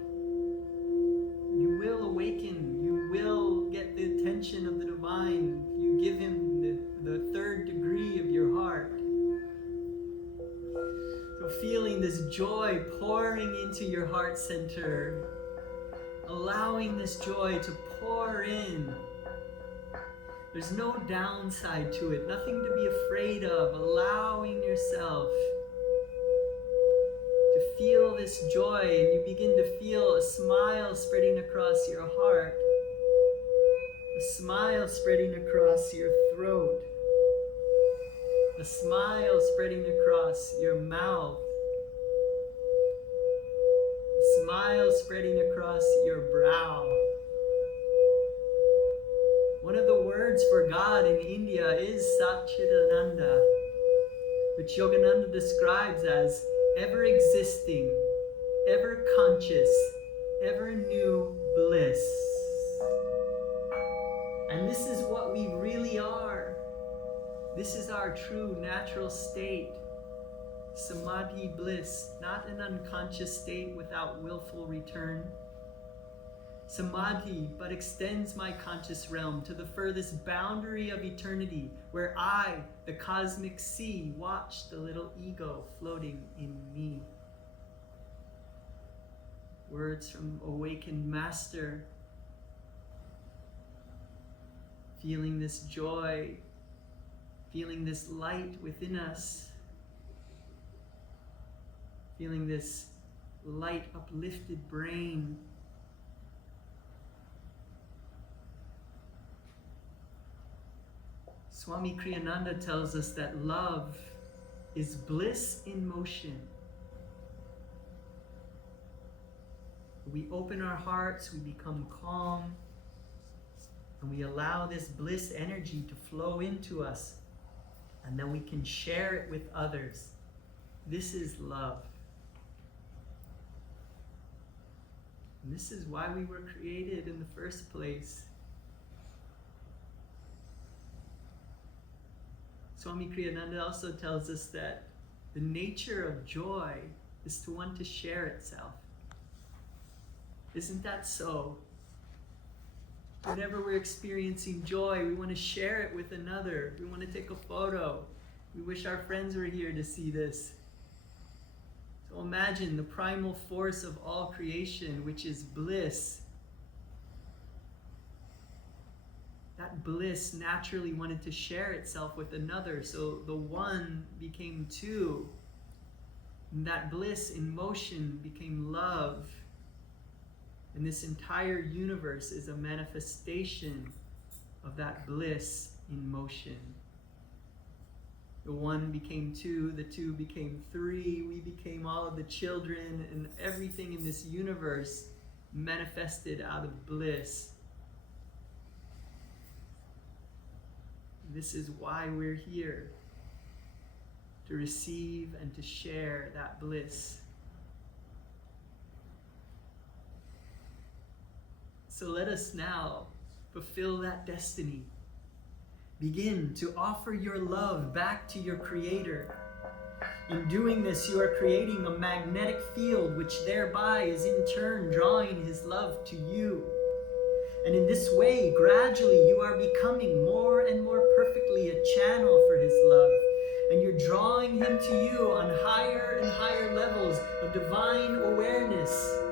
You will awaken. You will get the attention of the divine. You give him the third degree of your heart. So feeling this joy pouring into your heart center, allowing this joy to pour in. There's no downside to it, nothing to be afraid of. Allowing yourself to feel this joy, and you begin to feel a smile spreading across your heart, a smile spreading across your throat, a smile spreading across your mouth, smile spreading across your brow. One of the words for God in India is Satchidananda, which Yogananda describes as ever existing, ever conscious, ever new bliss. And this is what we really are. This is our true natural state. Samadhi bliss, not an unconscious state without willful return. Samadhi but extends my conscious realm to the furthest boundary of eternity, where I, the cosmic sea, watch the little ego floating in me. Words from awakened master. Feeling this joy, feeling this light within us, feeling this light uplifted brain. Swami Kriyananda tells us that love is bliss in motion. We open our hearts, we become calm, and we allow this bliss energy to flow into us, and then we can share it with others. This is love. And this is why we were created in the first place. Swami Kriyananda also tells us that the nature of joy is to want to share itself. Isn't that so? Whenever we're experiencing joy, we want to share it with another. We want to take a photo. We wish our friends were here to see this. So imagine the primal force of all creation, which is bliss. That bliss naturally wanted to share itself with another, so the one became two. And that bliss in motion became love. And this entire universe is a manifestation of that bliss in motion. The one became two, the two became three, we became all of the children, and everything in this universe manifested out of bliss. This is why we're here, to receive and to share that bliss. So let us now fulfill that destiny. Begin to offer your love back to your Creator. In doing this, you are creating a magnetic field which thereby is in turn drawing His love to you. And in this way, gradually, you are becoming more and more perfectly a channel for His love. And you're drawing Him to you on higher and higher levels of divine awareness,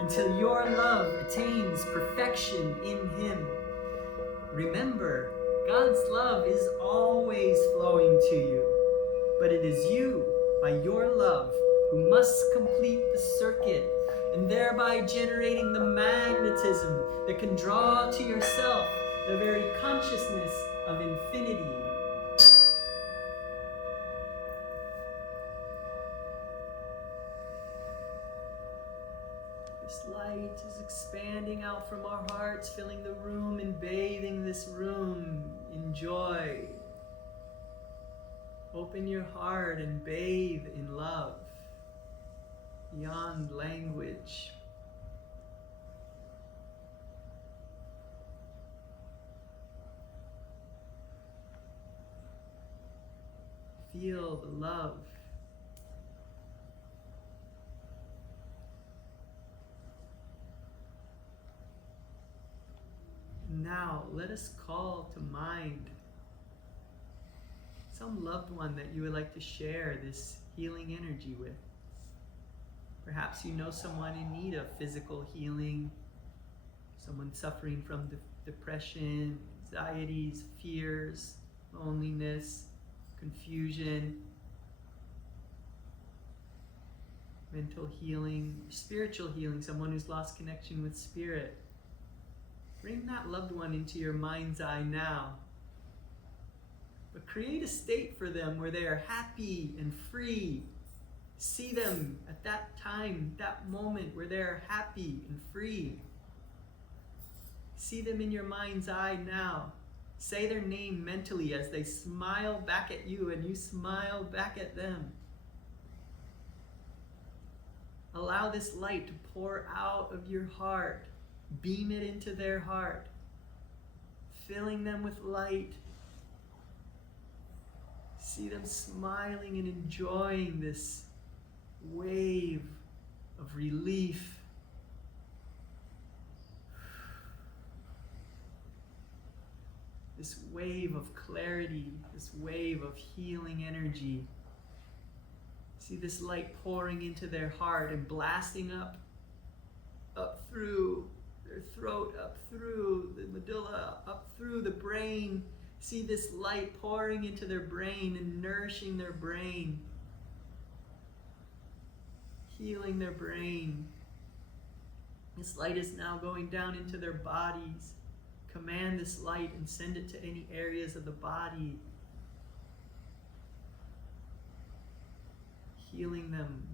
until your love attains perfection in Him. Remember, God's love is always flowing to you, but it is you, by your love, who must complete the circuit, and thereby generating the magnetism that can draw to yourself the very consciousness of infinity. This light is expanding out from our hearts, filling the room and bathing this room in joy. Open your heart and bathe in love beyond language. Feel the love. Now, let us call to mind some loved one that you would like to share this healing energy with. Perhaps you know someone in need of physical healing, someone suffering from depression, anxieties, fears, loneliness, confusion, mental healing, spiritual healing, someone who's lost connection with spirit. Bring that loved one into your mind's eye now. But create a state for them where they are happy and free, See them at that time, that moment where they're happy and free. See them in your mind's eye now. Say their name mentally as they smile back at you and you smile back at them. Allow this light to pour out of your heart. Beam it into their heart, filling them with light. See them smiling and enjoying this wave of relief. This wave of clarity, this wave of healing energy. See this light pouring into their heart and blasting up through their throat, up through the medulla, up through the brain. See this light pouring into their brain and nourishing their brain, healing their brain. This light is now going down into their bodies. Command this light and send it to any areas of the body, healing them.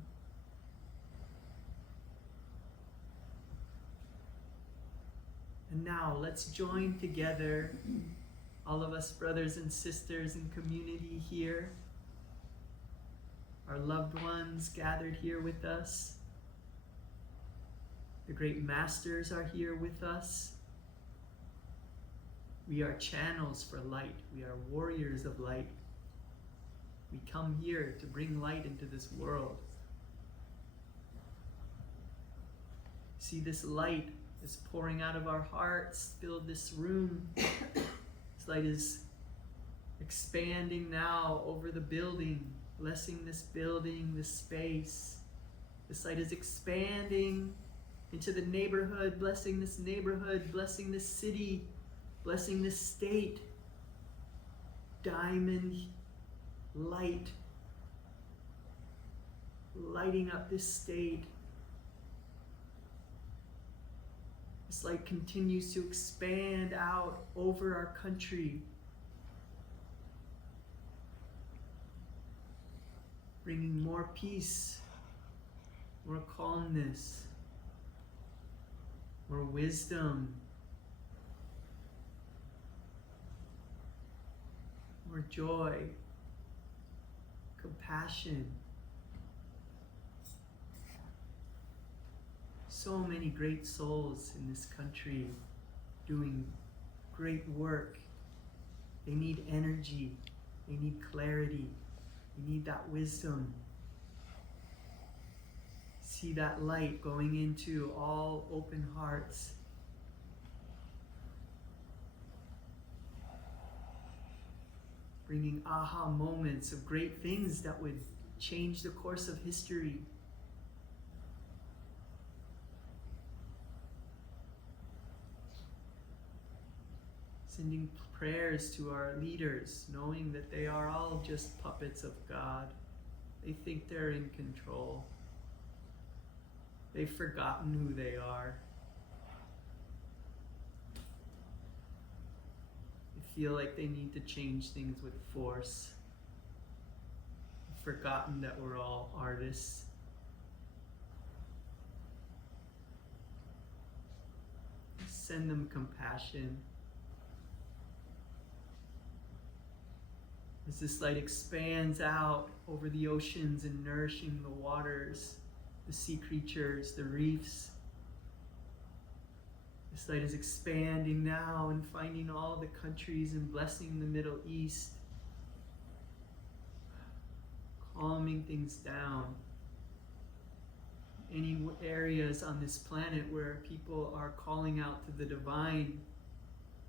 And now let's join together, all of us brothers and sisters in community here, our loved ones gathered here with us. The great masters are here with us. We are channels for light. We are warriors of light. We come here to bring light into this world. See this light is pouring out of our hearts, filled this room. This light is expanding now over the building, blessing this building, this space. This light is expanding into the neighborhood, blessing this neighborhood, blessing this city, blessing this state. Diamond light, lighting up this state. This light continues to expand out over our country, bringing more peace, more calmness, more wisdom, more joy, compassion. So many great souls in this country doing great work. They need energy, they need clarity, they need that wisdom. See that light going into all open hearts. Bringing aha moments of great things that would change the course of history. Sending prayers to our leaders, knowing that they are all just puppets of God. They think they're in control. They've forgotten who they are. They feel like they need to change things with force. They've forgotten that we're all artists. Send them compassion. As this light expands out over the oceans and nourishing the waters, the sea creatures, the reefs. This light is expanding now and finding all the countries and blessing the Middle East, calming things down. Any areas on this planet where people are calling out to the divine,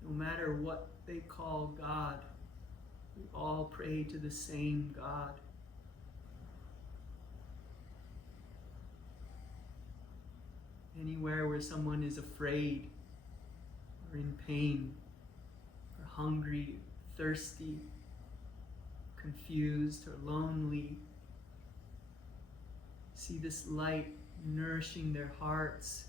no matter what they call God, we all pray to the same God. Anywhere where someone is afraid, or in pain, or hungry, thirsty, confused, or lonely, see this light nourishing their hearts,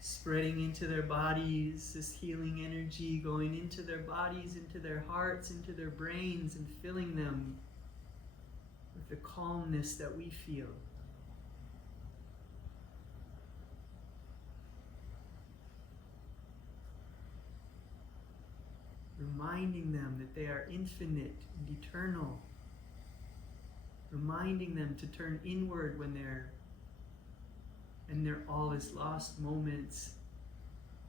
spreading into their bodies, this healing energy going into their bodies, into their hearts, into their brains, and filling them with the calmness that we feel. Reminding them that they are infinite and eternal. Reminding them to turn inward when they're in their all is lost moments.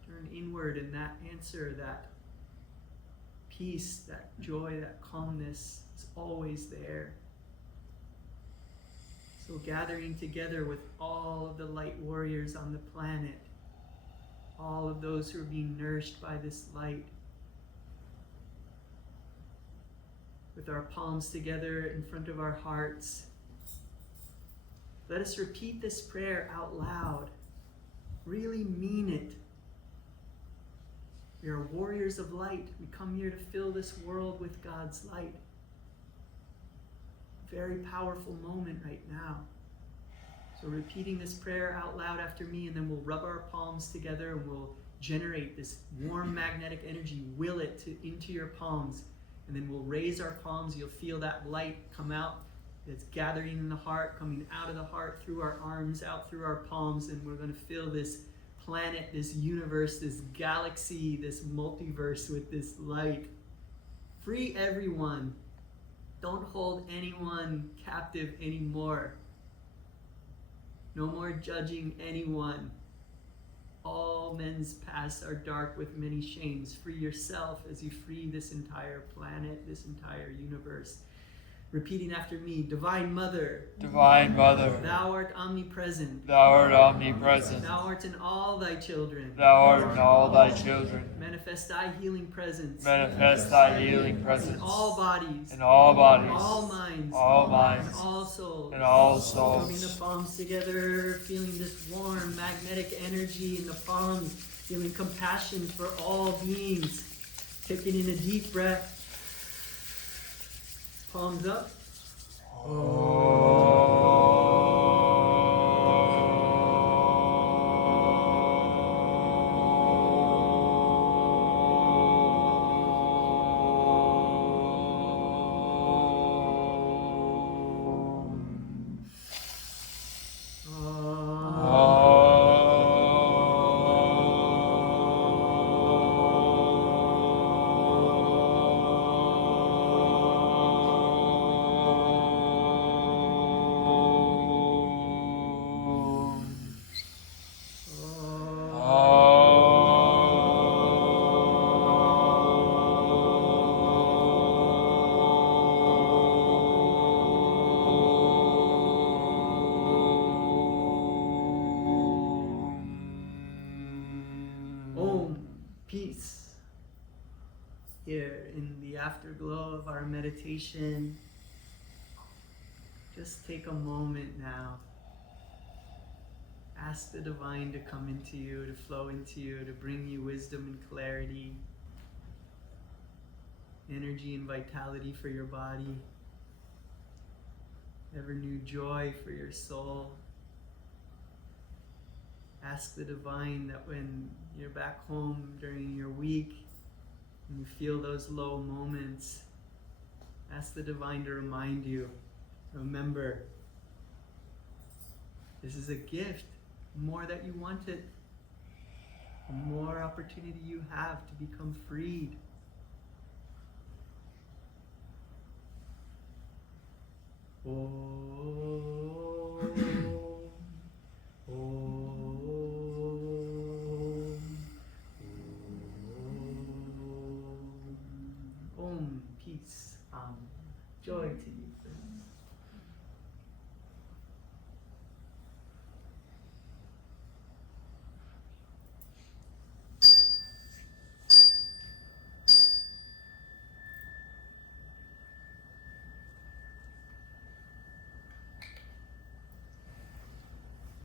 Turn inward and that answer, that peace, that joy, that calmness is always there. So gathering together with all of the light warriors on the planet, all of those who are being nourished by this light, with our palms together in front of our hearts, let us repeat this prayer out loud. Really mean it. We are warriors of light. We come here to fill this world with God's light. Very powerful moment right now. So repeating this prayer out loud after me, and then we'll rub our palms together and we'll generate this warm magnetic energy, will it into your palms. And then we'll raise our palms. You'll feel that light come out. It's gathering in the heart, coming out of the heart, through our arms, out through our palms. And we're going to fill this planet, this universe, this galaxy, this multiverse with this light. Free everyone. Don't hold anyone captive anymore. No more judging anyone. All men's pasts are dark with many shames. Free yourself as you free this entire planet, this entire universe. Repeating after me, Divine Mother. Divine Mother. Thou art omnipresent. Thou art omnipresent. Thou art in all thy children. Thou art in all thy children. Manifest thy healing presence. Manifest thy healing presence. In all bodies. In all bodies. All minds. All minds. In all souls. In all Rubbing souls. the palms together, feeling this warm magnetic energy in the palms, feeling compassion for all beings. Taking in a deep breath. Palms up. Peace. Here in the afterglow of our meditation, just take a moment now. Ask the divine to come into you, to flow into you, to bring you wisdom and clarity, energy and vitality for your body, ever new joy for your soul. Ask the divine that when you're back home during your week and you feel those low moments, ask the divine to remind you, remember, this is a gift. The more that you want it, the more opportunity you have to become freed. Peace, joy to you.